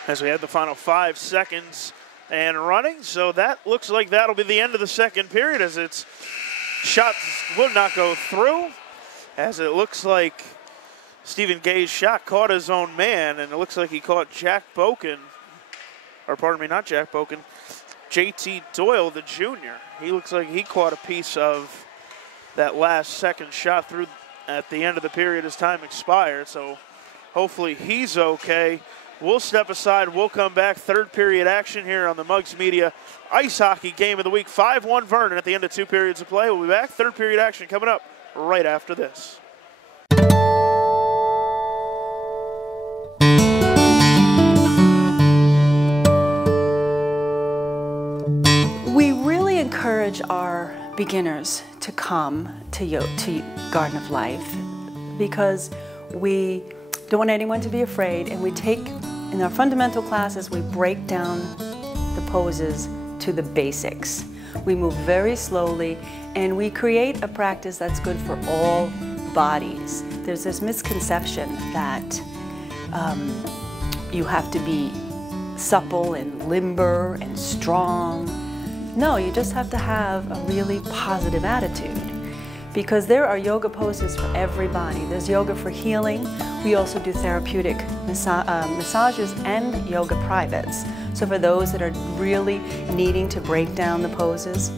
As we have the final 5 seconds and running, so that looks like that'll be the end of the second period as its shots would not go through, as it looks like Stephen Gay's shot caught his own man, and it looks like he caught Jack Boken, or pardon me, not Jack Boken, JT Doyle, the junior. He looks like he caught a piece of that last second shot through at the end of the period as time expired, so hopefully he's okay. We'll step aside. We'll come back. Third period action here on the Muggs Media Ice Hockey Game of the Week. 5-1 Vernon at the end of 2 periods of play. We'll be back. Third period action coming up right after this. We really encourage our beginners to come to Garden of Life because we don't want anyone to be afraid, and we take, in our fundamental classes, we break down the poses to the basics. We move very slowly, and we create a practice that's good for all bodies. There's this misconception that you have to be supple and limber and strong. No, you just have to have a really positive attitude, because there are yoga poses for everybody. There's yoga for healing. We also do therapeutic massages and yoga privates. So for those that are really needing to break down the poses,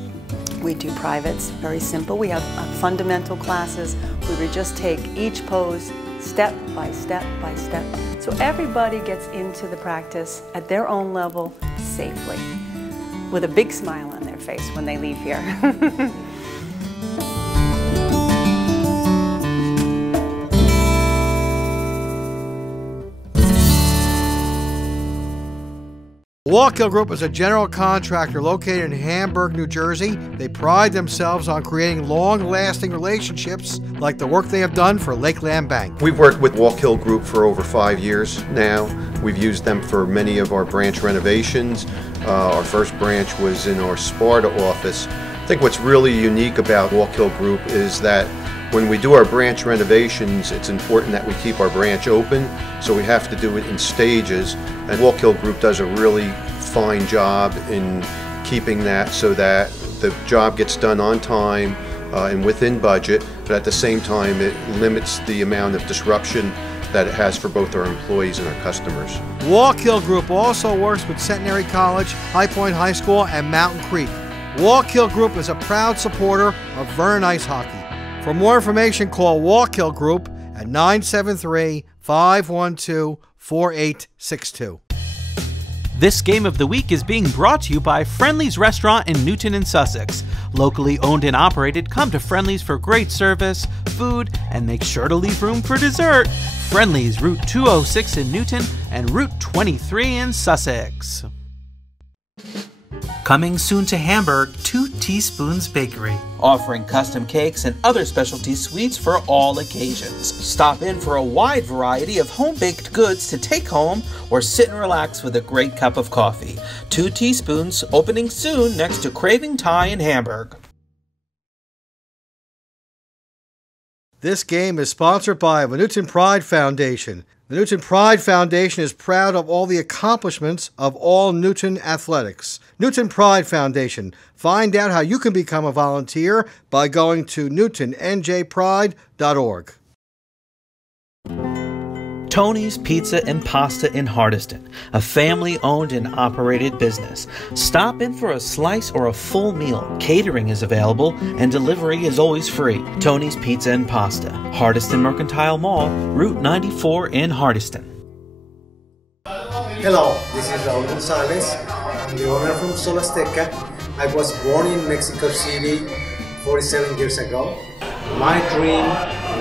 we do privates, very simple. We have fundamental classes where we just take each pose step by step by step. So everybody gets into the practice at their own level safely, with a big smile on their face when they leave here. Wallkill Group is a general contractor located in Hamburg, New Jersey. They pride themselves on creating long-lasting relationships like the work they have done for Lakeland Bank. We've worked with Wallkill Group for over 5 years now. We've used them for many of our branch renovations. Our first branch was in our Sparta office. I think what's really unique about Wallkill Group is that when we do our branch renovations, it's important that we keep our branch open, so we have to do it in stages. And Wallkill Group does a really fine job in keeping that so that the job gets done on time and within budget, but at the same time it limits the amount of disruption that it has for both our employees and our customers. Wallkill Group also works with Centenary College, High Point High School, and Mountain Creek. Wallkill Group is a proud supporter of Vernon Ice Hockey. For more information, call Wallkill Group at 973-512-4862. This Game of the Week is being brought to you by Friendly's Restaurant in Newton and Sussex. Locally owned and operated, come to Friendly's for great service, food, and make sure to leave room for dessert. Friendly's, Route 206 in Newton and Route 23 in Sussex. Coming soon to Hamburg, 2 Teaspoons Bakery. Offering custom cakes and other specialty sweets for all occasions. Stop in for a wide variety of home-baked goods to take home or sit and relax with a great cup of coffee. 2 Teaspoons, opening soon next to Craving Thai in Hamburg. This game is sponsored by the Newton Pride Foundation. The Newton Pride Foundation is proud of all the accomplishments of all Newton athletics. Newton Pride Foundation. Find out how you can become a volunteer by going to newtonnjpride.org. Tony's Pizza and Pasta in Hardiston, a family-owned and operated business. Stop in for a slice or a full meal. Catering is available and delivery is always free. Tony's Pizza and Pasta, Hardiston Mercantile Mall, Route 94 in Hardiston. Hello, this is Raul Gonzalez. I'm the owner from Sol Azteca. I was born in Mexico City 47 years ago. My dream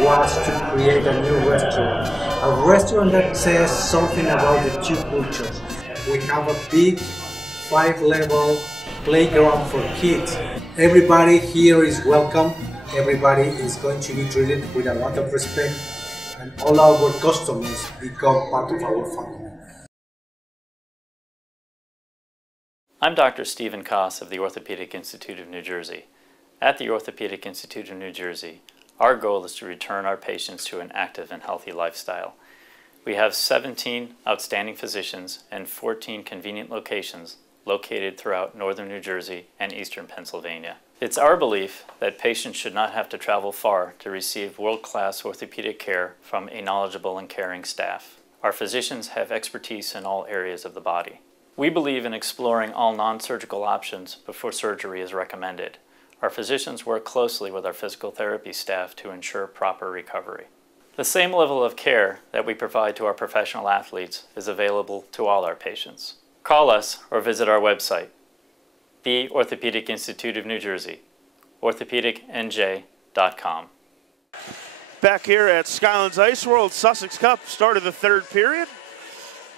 was to create a new restaurant. A restaurant that says something about the two cultures. We have a big 5-level playground for kids. Everybody here is welcome. Everybody is going to be treated with a lot of respect. And all our customers become part of our family. I'm Dr. Stephen Koss of the Orthopedic Institute of New Jersey. At the Orthopedic Institute of New Jersey, our goal is to return our patients to an active and healthy lifestyle. We have 17 outstanding physicians and 14 convenient locations located throughout northern New Jersey and eastern Pennsylvania. It's our belief that patients should not have to travel far to receive world-class orthopedic care from a knowledgeable and caring staff. Our physicians have expertise in all areas of the body. We believe in exploring all non-surgical options before surgery is recommended. Our physicians work closely with our physical therapy staff to ensure proper recovery. The same level of care that we provide to our professional athletes is available to all our patients. Call us or visit our website, the Orthopedic Institute of New Jersey, orthopedicnj.com. Back here at Skylands Ice World, Sussex Cup, start of the third period.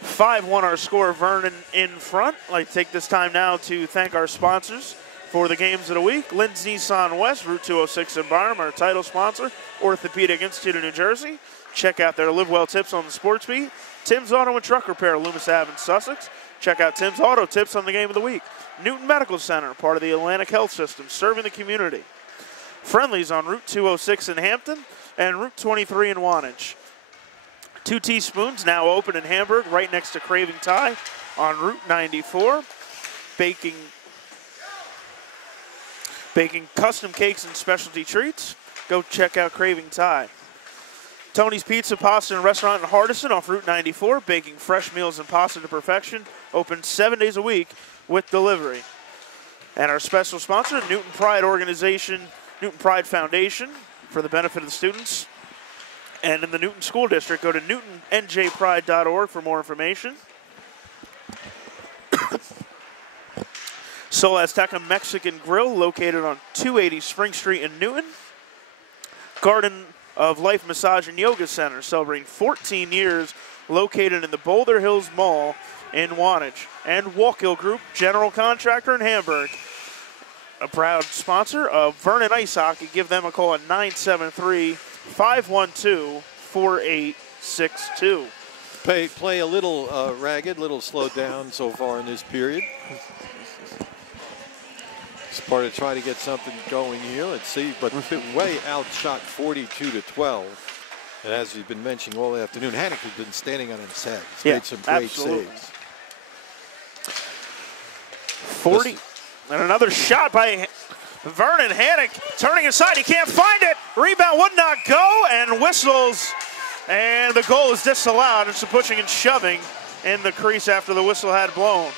5-1 our score, Vernon in front. I'd like to take this time now to thank our sponsors for the games of the week. Lynn's Nissan West, Route 206 in Byram, our title sponsor, Orthopedic Institute of New Jersey. Check out their Live Well tips on the sports beat. Tim's Auto and Truck Repair, Loomis Ave in Sussex. Check out Tim's Auto tips on the game of the week. Newton Medical Center, part of the Atlantic Health System, serving the community. Friendly's on Route 206 in Hampton and Route 23 in Wantage. 2 Teaspoons, now open in Hamburg, right next to Craving Thai on Route 94. Baking custom cakes and specialty treats. Go check out Craving Thai. Tony's Pizza, Pasta, and Restaurant in Hardiston off Route 94. Baking fresh meals and pasta to perfection. Open 7 days a week with delivery. And our special sponsor, Newton Pride Organization, Newton Pride Foundation, for the benefit of the students. And in the Newton School District, go to newtonnjpride.org for more information. Sol Azteca Mexican Grill, located on 280 Spring Street in Newton. Garden of Life Massage and Yoga Center, celebrating 14 years, located in the Boulder Hills Mall in Wantage. And Walkill Group, general contractor in Hamburg, a proud sponsor of Vernon Ice Hockey. Give them a call at 973-512-4862. Play a little ragged, little slowed down so far in this period. Sparta trying to get something going here. Let's see, but way outshot 42-12. And as we've been mentioning all afternoon, Hannick has been standing on his head. He's made some great saves. 40, and another shot by Vernon. Hannick turning aside, he can't find it. Rebound would not go, and whistles, and the goal is disallowed. It's a pushing and shoving in the crease after the whistle had blown.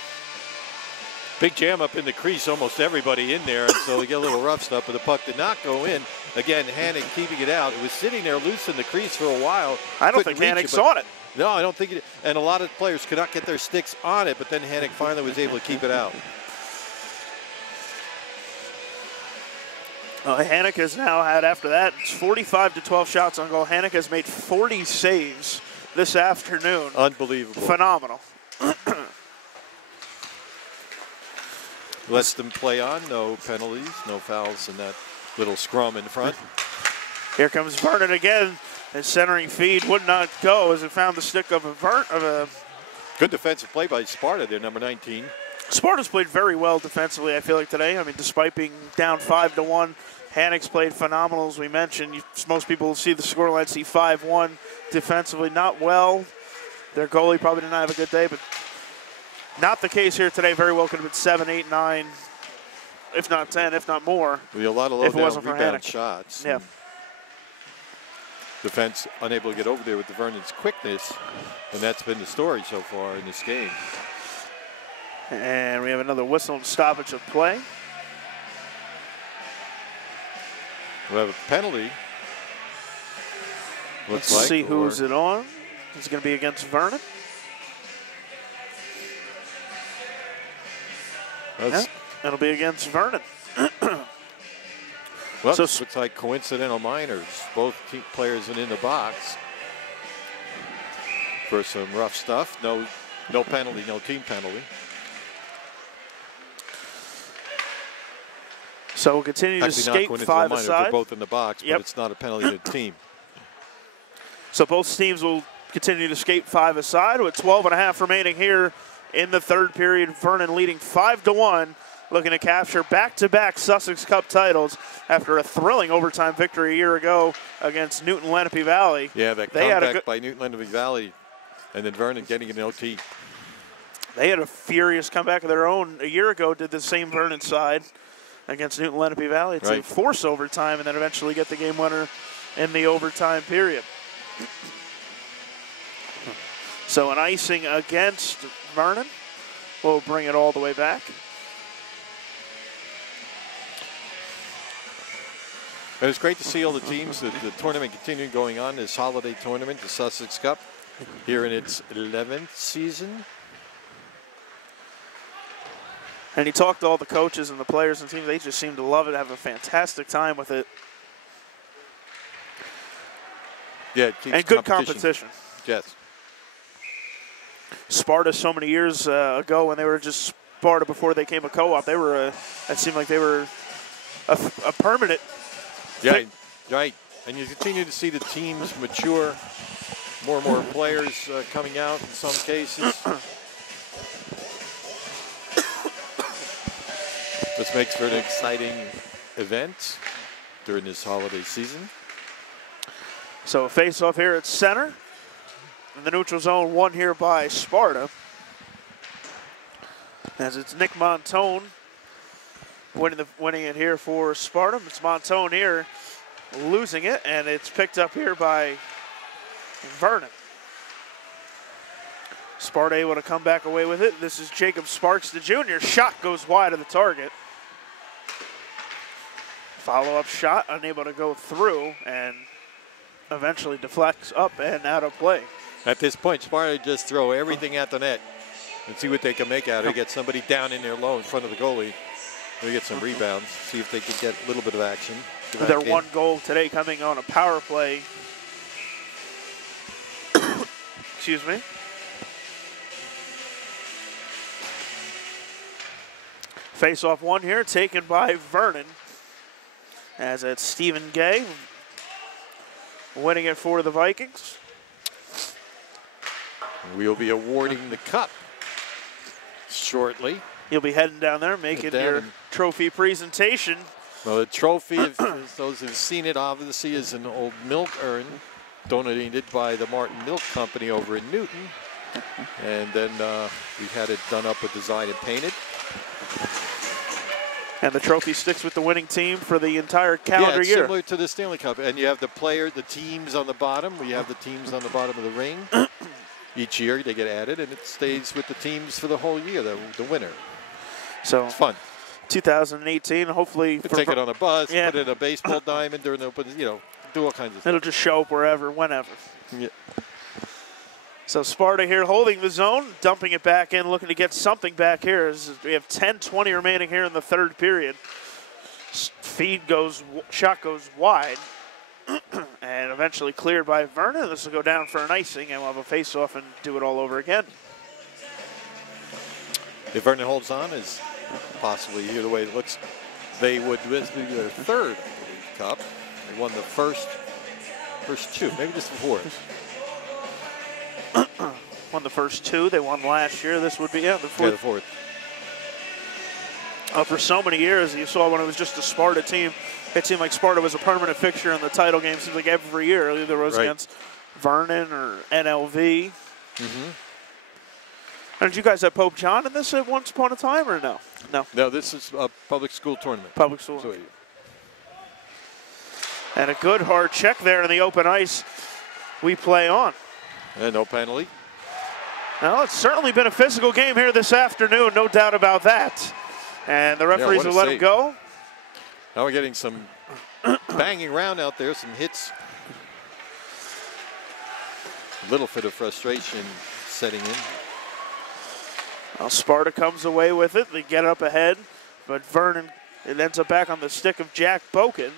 Big jam up in the crease, almost everybody in there, and so they get a little rough stuff, but the puck did not go in. Again, Hannick keeping it out. It was sitting there loose in the crease for a while. I don't think Hannick saw it. No, I don't think it, and a lot of players could not get their sticks on it, but then Hannick finally was able to keep it out. Hannick has now had, after that, it's 45-12 shots on goal. Hannick has made 40 saves this afternoon. Unbelievable. Phenomenal. Lets them play on, no penalties, no fouls in that little scrum in front. Here comes Vernon again. His centering feed would not go as it found the stick of a good defensive play by Sparta there, number 19. Sparta's played very well defensively, I feel like, today. I mean, despite being down 5-1, Hannick's played phenomenal, as we mentioned. Most people see the scoreline, see 5-1 defensively. Not well. Their goalie probably did not have a good day, but not the case here today. Very well could have been 7, 8, 9, if not 10, if not more. A lot of low down rebound shots. Yeah. Defense unable to get over there with the Vernon's quickness, and that's been the story so far in this game. And we have another whistle and stoppage of play. We'll have a penalty. Let's see who's it on. It's going to be against Vernon. Yeah, it'll be against Vernon. Well, so looks like coincidental minors. Both team players are in the box for some rough stuff. No penalty, no team penalty. So we'll continue to skate 5 aside. They're both in the box, but it's not a penalty to the team. So both teams will continue to skate 5 aside with 12.5 remaining here in the third period. Vernon leading 5-1, looking to capture back-to-back Sussex Cup titles after a thrilling overtime victory a year ago against Newton Lenape Valley. Yeah, that comeback by Newton Lenape Valley, and then Vernon getting an OT. They had a furious comeback of their own a year ago, did the same Vernon side against Newton Lenape Valley to force overtime and then eventually get the game winner in the overtime period. So an icing against Vernon will bring it all the way back. And it's great to see all the teams, the tournament continuing going on, this holiday tournament, the Sussex Cup, here in its 11th season. And he talked to all the coaches and the players and teams. They just seem to love it, have a fantastic time with it. Yeah, it keeps and good competition. Yes. Sparta, so many years ago when they were just Sparta before they came a co-op, they were, it seemed like they were a permanent thing. Right. And you continue to see the teams mature, more and more players coming out in some cases. This makes for an exciting event during this holiday season. So a face-off here at center. In the neutral zone, won here by Sparta. As it's Nick Montone winning it here for Sparta. It's Montone here losing it, and it's picked up here by Vernon. Sparta able to come back away with it. This is Jacob Sparks, the junior. Shot goes wide of the target. Follow-up shot, unable to go through, and eventually deflects up and out of play. At this point, Sparta just throw everything at the net and see what they can make out of it. Get somebody down in there low in front of the goalie. They get some rebounds, see if they can get a little bit of action. Their one goal today coming on a power play. Excuse me. Face-off one here, taken by Vernon. As it's Stephen Gay winning it for the Vikings. We'll be awarding the cup shortly. You'll be heading down there, making your trophy presentation. Well, the trophy, those who've seen it, obviously, is an old milk urn donated by the Martin Milk Company over in Newton. And then we had it done up with design and painted. And the trophy sticks with the winning team for the entire calendar year. Similar to the Stanley Cup. And you have the teams on the bottom. We have the teams on the bottom of the ring. Each year they get added, and it stays with the teams for the whole year, the winner. So it's fun. 2018, hopefully. Take it on a bus, put it in a baseball diamond during the open, do all kinds of stuff. It'll just show up wherever, whenever. Yeah. So Sparta here holding the zone, dumping it back in, looking to get something back here. As we have 10:20 remaining here in the third period. Shot goes wide, and eventually cleared by Vernon. This will go down for an icing, and we'll have a face-off and do it all over again. If Vernon holds on, is possibly either way it looks, they would do their third cup. They won the first two, maybe just the fourth. Won the first two. They won last year. This would be, the fourth. Yeah, the fourth. For so many years, you saw when it was just a Sparta team, it seemed like Sparta was a permanent fixture in the title game. It seems like every year, either it was against Vernon or NLV. Mm-hmm. And did you guys have Pope John in this at once upon a time, or no? No. No, this is a public school tournament. Public school. And a good hard check there in the open ice. We play on. And no penalty. Well, it's certainly been a physical game here this afternoon, no doubt about that. And the referees will let him go. Now we're getting some banging around out there, some hits. A little bit of frustration setting in. Well, Sparta comes away with it. They get up ahead, but Vernon, it ends up back on the stick of Jack Boken.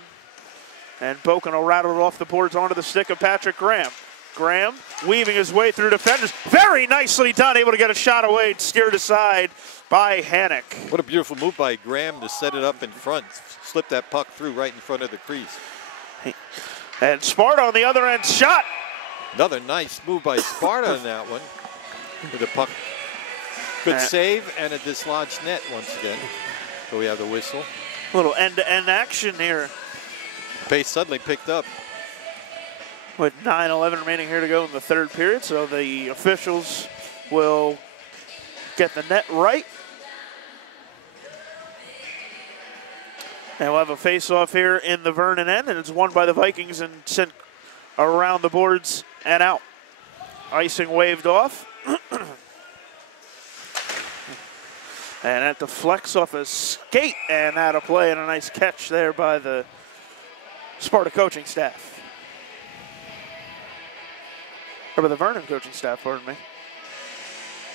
And Boken will rattle it off the boards onto the stick of Patrick Graham. Graham weaving his way through defenders. Very nicely done, able to get a shot away, steered aside by Hannock. What a beautiful move by Graham to set it up in front. Slip that puck through right in front of the crease. And Sparta on the other end shot. Another nice move by Sparta on that one. With the puck. Good save and a dislodged net once again. So we have the whistle. A little end-to-end action here. Pace suddenly picked up. With 9:11 remaining here to go in the third period, so the officials will get the net right. And we'll have a face-off here in the Vernon end, and it's won by the Vikings and sent around the boards and out. Icing waved off. And that deflects off a skate and out of play, and a nice catch there by the Sparta coaching staff. Or by the Vernon coaching staff, pardon me.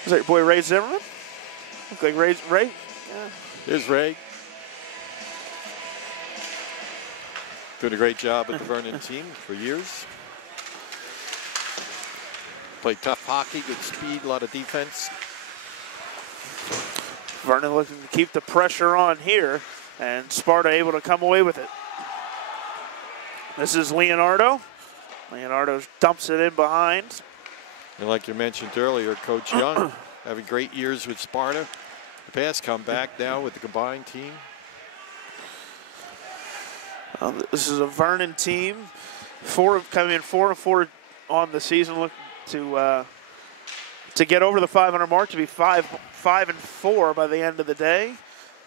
Is that your boy Ray Zimmerman? Look like Ray? Yeah. Here's Ray. Doing a great job with the Vernon team for years. Played tough hockey, good speed, a lot of defense. Vernon looking to keep the pressure on here, and Sparta able to come away with it. This is Leonardo. Leonardo dumps it in behind. And like you mentioned earlier, Coach Young having great years with Sparta. The past comeback now with the combined team. This is a Vernon team, coming in 4-4 on the season, looking to get over the 500 mark, to be 5-4 by the end of the day,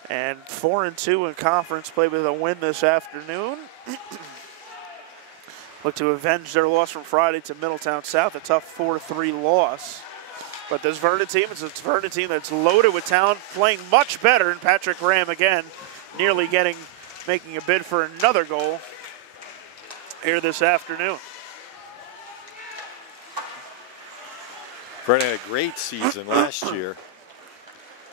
and 4-2 in conference play with a win this afternoon. Look to avenge their loss from Friday to Middletown South, a tough 4-3 loss. But this Vernon team is a Vernon team that's loaded with talent, playing much better. And Patrick Graham again, nearly making a bid for another goal here this afternoon. Vernon had a great season last year,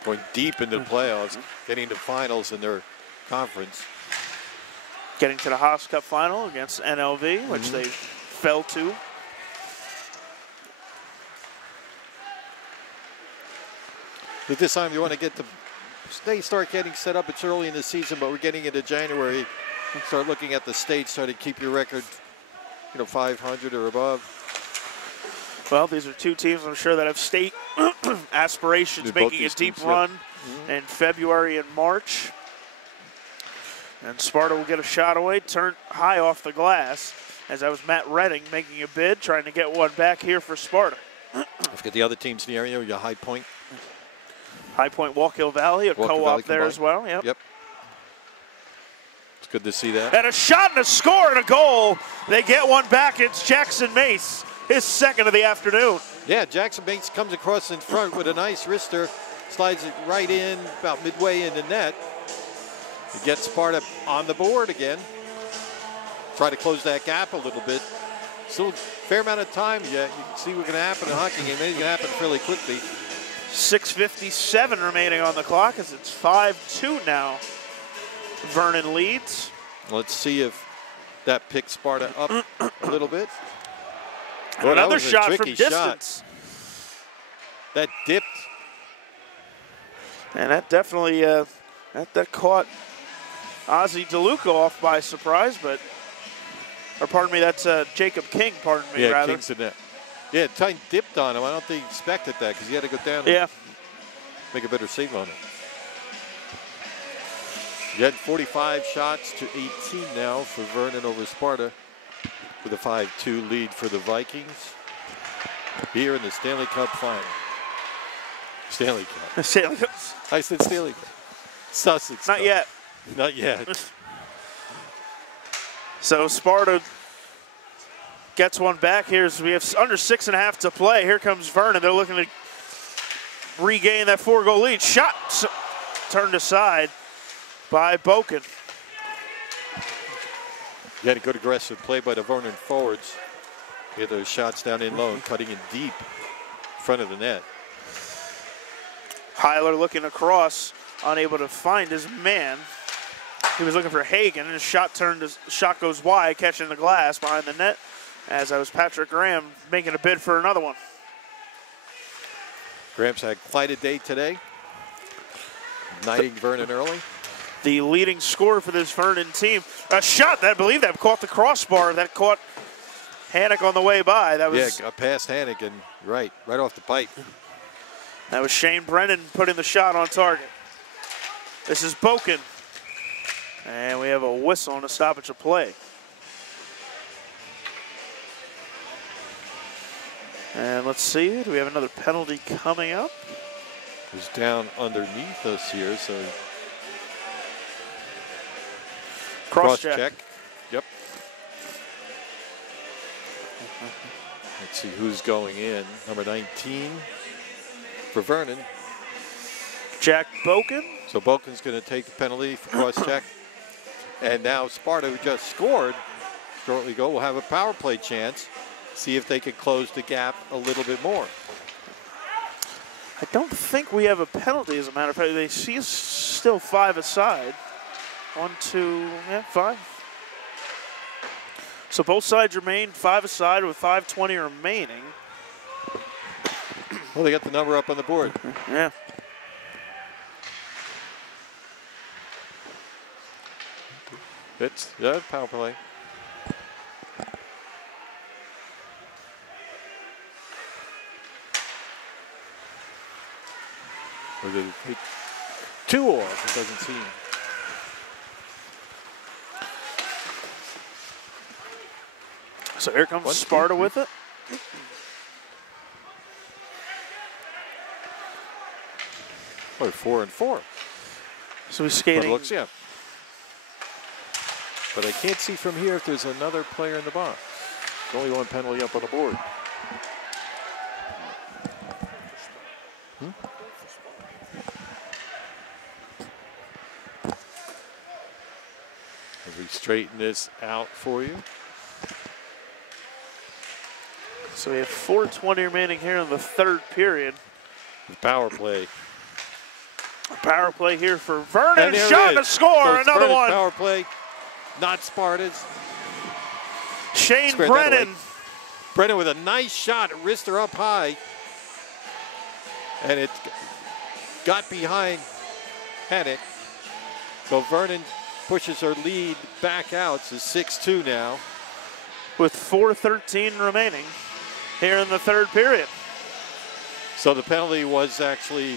going deep into the playoffs, getting to finals in their conference. Getting to the Haas Cup final against NLV, which they fell to. But this time you want to get they start getting set up. It's early in the season, but we're getting into January. Start looking at the state, try to keep your record, 500 or above. Well, these are two teams, I'm sure, that have state aspirations, making a deep run in February and March. And Sparta will get a shot away, turned high off the glass, as that was Matt Redding making a bid, trying to get one back here for Sparta. Let's get the other teams in the area. Your High Point. High Point, Walk Hill Valley, a co-op there as well. Yep. It's good to see that. And a shot and a score and a goal. They get one back. It's Jackson Mace, his second of the afternoon. Yeah, Jackson Mace comes across in front with a nice wrister, slides it right in about midway in the net. He gets Sparta on the board again. Try to close that gap a little bit. Still a fair amount of time yet. You can see what's going to happen in a hockey game. It's going to happen fairly quickly. 6:57 remaining on the clock as it's 5-2 now. Vernon leads. Let's see if that picks Sparta up a little bit. Oh, another shot from distance. That dipped. And that definitely that caught Ozzy DeLuca off by surprise, but, or pardon me, that's Jacob King, pardon me, yeah, rather. King's in that. Yeah, time dipped on him. I don't think he expected that because he had to go down and make a better save on it. You had 45 shots to 18 now for Vernon over Sparta with a 5-2 lead for the Vikings here in the Stanley Cup final. Stanley Cup. Stanley Cup. I said Stanley Cup. Sussex Not Cup. yet. Not yet. So Sparta gets one back here. So we have under 6.5 to play. Here comes Vernon. They're looking to regain that 4-goal lead. Shot turned aside by Boken. Again, good aggressive play by the Vernon forwards. Get those shots down in low and cutting in deep in front of the net. Heiler looking across, unable to find his man. He was looking for Hagen, and his shot goes wide, catching the glass behind the net, as that was Patrick Graham making a bid for another one. Graham's had quite a day today, knighting Vernon early. The leading scorer for this Vernon team. A shot, I believe that caught the crossbar, that caught Hannock on the way by. That was past Hannock and right off the pipe. That was Shane Brennan putting the shot on target. This is Boken. And we have a whistle and a stoppage of play. And let's see, do we have another penalty coming up? He's down underneath us here, so cross check. Yep. Let's see who's going in. Number 19 for Vernon. Jack Boken. So Boken's going to take the penalty for cross check. And now Sparta, who just scored shortly ago, will have a power play chance. See if they can close the gap a little bit more. I don't think we have a penalty, as a matter of fact. They see still 5 aside. 1, 2, 5. So both sides remain 5 aside with 5:20 remaining. Well, they got the number up on the board. Yeah. It's power play. Or did it take 2 off? It doesn't seem. So here comes Sparta with it. Or 4 and 4. So he's skating. Looks, yeah. But I can't see from here if there's another player in the box. There's only one penalty up on the board. As we straighten this out for you. So we have 4:20 remaining here in the third period. Power play. Power play here for Vernon. Shot to score. So another one. Power play. Not Sparta's. Shane Brennan. Brennan with a nice shot. Wrister up high. And it got behind Hannock. So Vernon pushes her lead back out. It's 6-2 now. With 4:13 remaining here in the third period. So the penalty was actually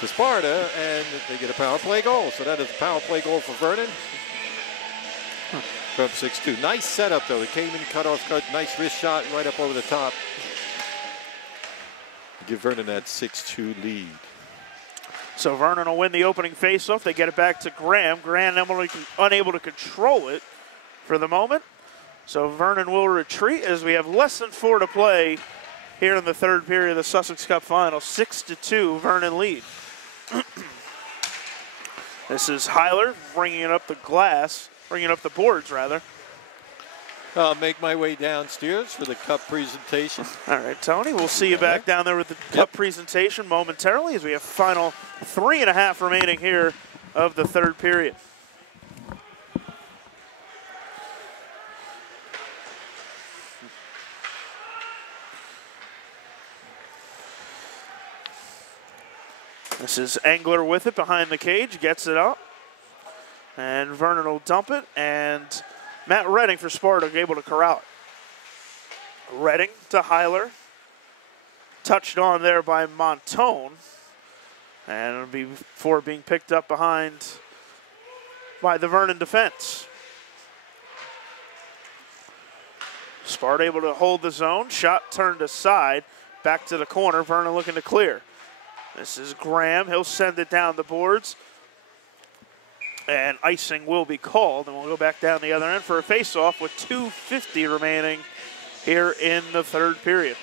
to Sparta, and they get a power play goal. So that is a power play goal for Vernon. From 6-2. Nice setup, though. It came in cut-off cut. Nice wrist shot right up over the top. Give Vernon that 6-2 lead. So Vernon will win the opening faceoff. They get it back to Graham. Graham unable to control it for the moment. So Vernon will retreat as we have less than 4 to play here in the third period of the Sussex Cup Final. 6-2, Vernon lead. This is Heiler bringing it up the glass. Bringing up the boards, rather. I'll make my way downstairs for the cup presentation. All right, Tony, we'll see you back down there with the cup presentation momentarily as we have final 3.5 remaining here of the third period. This is Engler with it behind the cage, gets it up. And Vernon will dump it, and Matt Redding for Sparta able to corral it. Redding to Heiler. Touched on there by Montone. And it'll be before being picked up behind by the Vernon defense. Sparta able to hold the zone. Shot turned aside. Back to the corner. Vernon looking to clear. This is Graham. He'll send it down the boards. And icing will be called, and we'll go back down the other end for a face-off with 2:50 remaining here in the third period.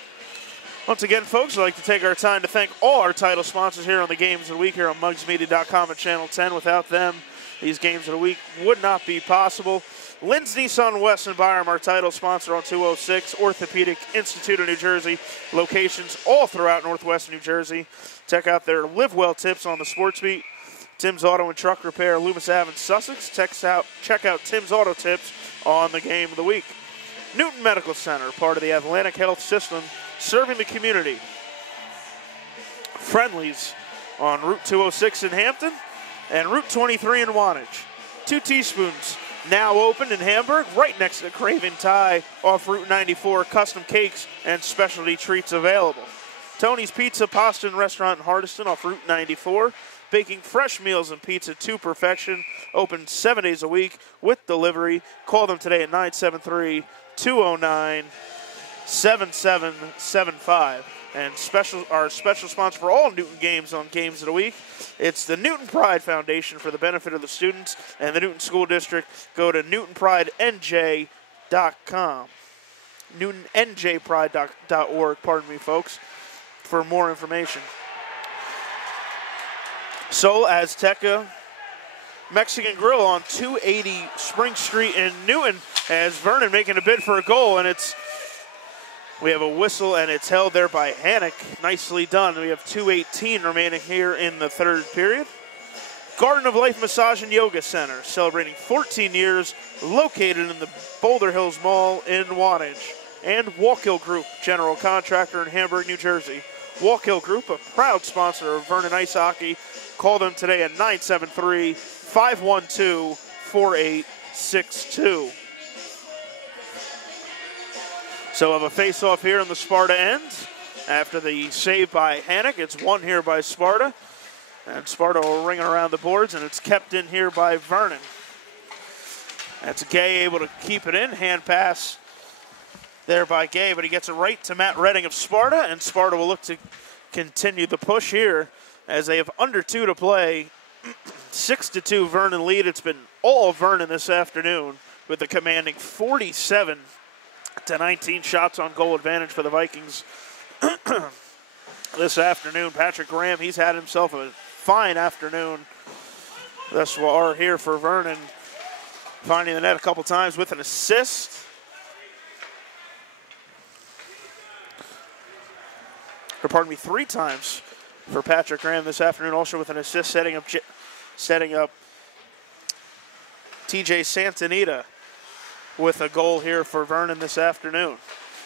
Once again, folks, I'd like to take our time to thank all our title sponsors here on the Games of the Week here on MugsMedia.com and Channel 10. Without them, these Games of the Week would not be possible. Lynn's Nissan West and Byram, our title sponsor on 206, Orthopedic Institute of New Jersey, locations all throughout Northwest New Jersey. Check out their Live Well tips on the Sports Beat. Tim's Auto and Truck Repair, Loomis Ave in Sussex. Check out Tim's Auto Tips on the Game of the Week. Newton Medical Center, part of the Atlantic Health System, serving the community. Friendlies on Route 206 in Hampton and Route 23 in Wantage. 2 Teaspoons, now open in Hamburg, right next to Craven Thai off Route 94. Custom cakes and specialty treats available. Tony's Pizza, Pasta and Restaurant in Hardiston off Route 94. Baking fresh meals and pizza to perfection. Open 7 days a week with delivery. Call them today at 973-209-7775. And our special sponsor for all Newton games on Games of the Week, it's the Newton Pride Foundation for the benefit of the students and the Newton School District. Go to NewtonPrideNJ.com. NewtonNJPride.org, pardon me, folks, for more information. Sol Azteca Mexican Grill on 280 Spring Street in Newton as Vernon making a bid for a goal, and we have a whistle, and it's held there by Hannock. Nicely done. We have 2:18 remaining here in the third period. Garden of Life Massage and Yoga Center, celebrating 14 years, located in the Boulder Hills Mall in Wantage. And Walkill Group, general contractor in Hamburg, New Jersey. Walkill Group, a proud sponsor of Vernon Ice Hockey. Call them today at 973-512-4862. So we have a face-off here in the Sparta end. After the save by Hannock, it's won here by Sparta. And Sparta will ring it around the boards, and it's kept in here by Vernon. That's Gay able to keep it in. Hand pass there by Gay, but he gets it right to Matt Redding of Sparta, and Sparta will look to continue the push here as they have under 2 to play. 6-2 Vernon lead. It's been all Vernon this afternoon with the commanding 47-19 shots on goal advantage for the Vikings this afternoon. Patrick Graham, he's had himself a fine afternoon thus far here for Vernon, finding the net a couple times with an assist. Or pardon me, 3 times for Patrick Graham this afternoon, also with an assist, setting up TJ Santanita with a goal here for Vernon this afternoon.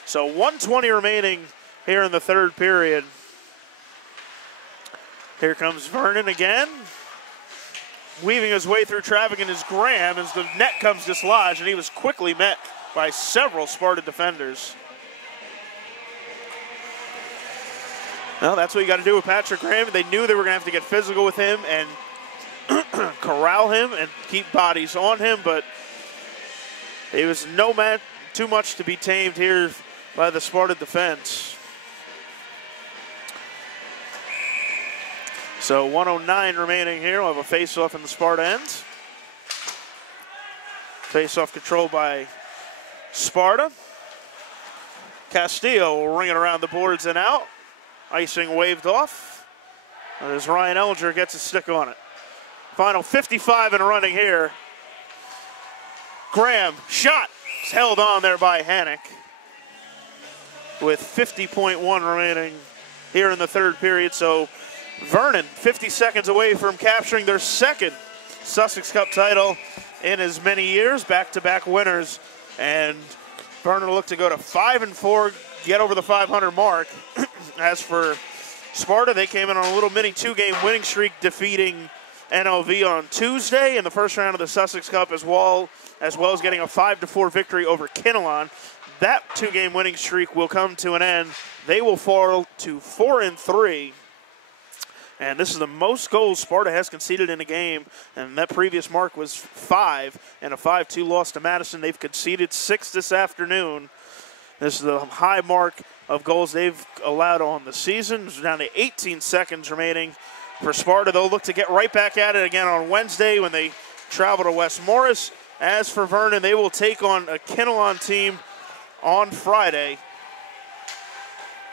So 1:20 remaining here in the third period. Here comes Vernon again, weaving his way through traffic, and is Graham as the net comes dislodged, and he was quickly met by several Sparta defenders. Well, that's what you got to do with Patrick Graham. They knew they were going to have to get physical with him and corral him and keep bodies on him, but it was no man too much to be tamed here by the Sparta defense. So 1:09 remaining here. We'll have a face-off in the Sparta end. Face-off controlled by Sparta. Castillo will ring it around the boards and out. Icing waved off as Ryan Ellinger gets a stick on it. Final 55 and running here. Graham, shot, held on there by Hannock with 50.1 remaining here in the third period. So Vernon 50 seconds away from capturing their second Sussex Cup title in as many years, back-to-back winners. And Vernon will look to go to 5-4, get over the 500 mark. As for Sparta, they came in on a little mini 2-game winning streak, defeating NLV on Tuesday in the first round of the Sussex Cup, as well as getting a 5-4 victory over Kinnelon. That 2-game winning streak will come to an end. They will fall to 4-3. And this is the most goals Sparta has conceded in a game, and that previous mark was 5, and a 5-2 loss to Madison. They've conceded 6 this afternoon. This is the high mark of goals they've allowed on the season. It's down to 18 seconds remaining for Sparta. They'll look to get right back at it again on Wednesday when they travel to West Morris. As for Vernon, they will take on a Kinnelon team on Friday,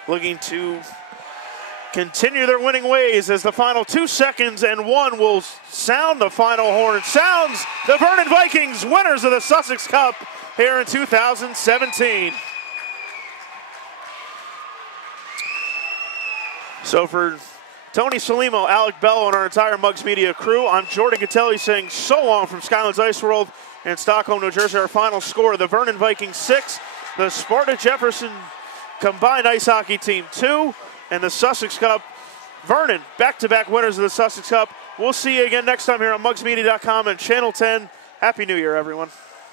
looking to continue their winning ways as the final 2 seconds and 1 will sound the final horn. Sounds the Vernon Vikings, winners of the Sussex Cup here in 2017. So for Tony Salimo, Alec Bello, and our entire Muggs Media crew, I'm Jordan Catelli saying so long from Skylands Ice World in Stockholm, New Jersey. Our final score, the Vernon Vikings 6, the Sparta-Jefferson combined ice hockey team 2, and the Sussex Cup. Vernon, back-to-back winners of the Sussex Cup. We'll see you again next time here on MuggsMedia.com and Channel 10. Happy New Year, everyone.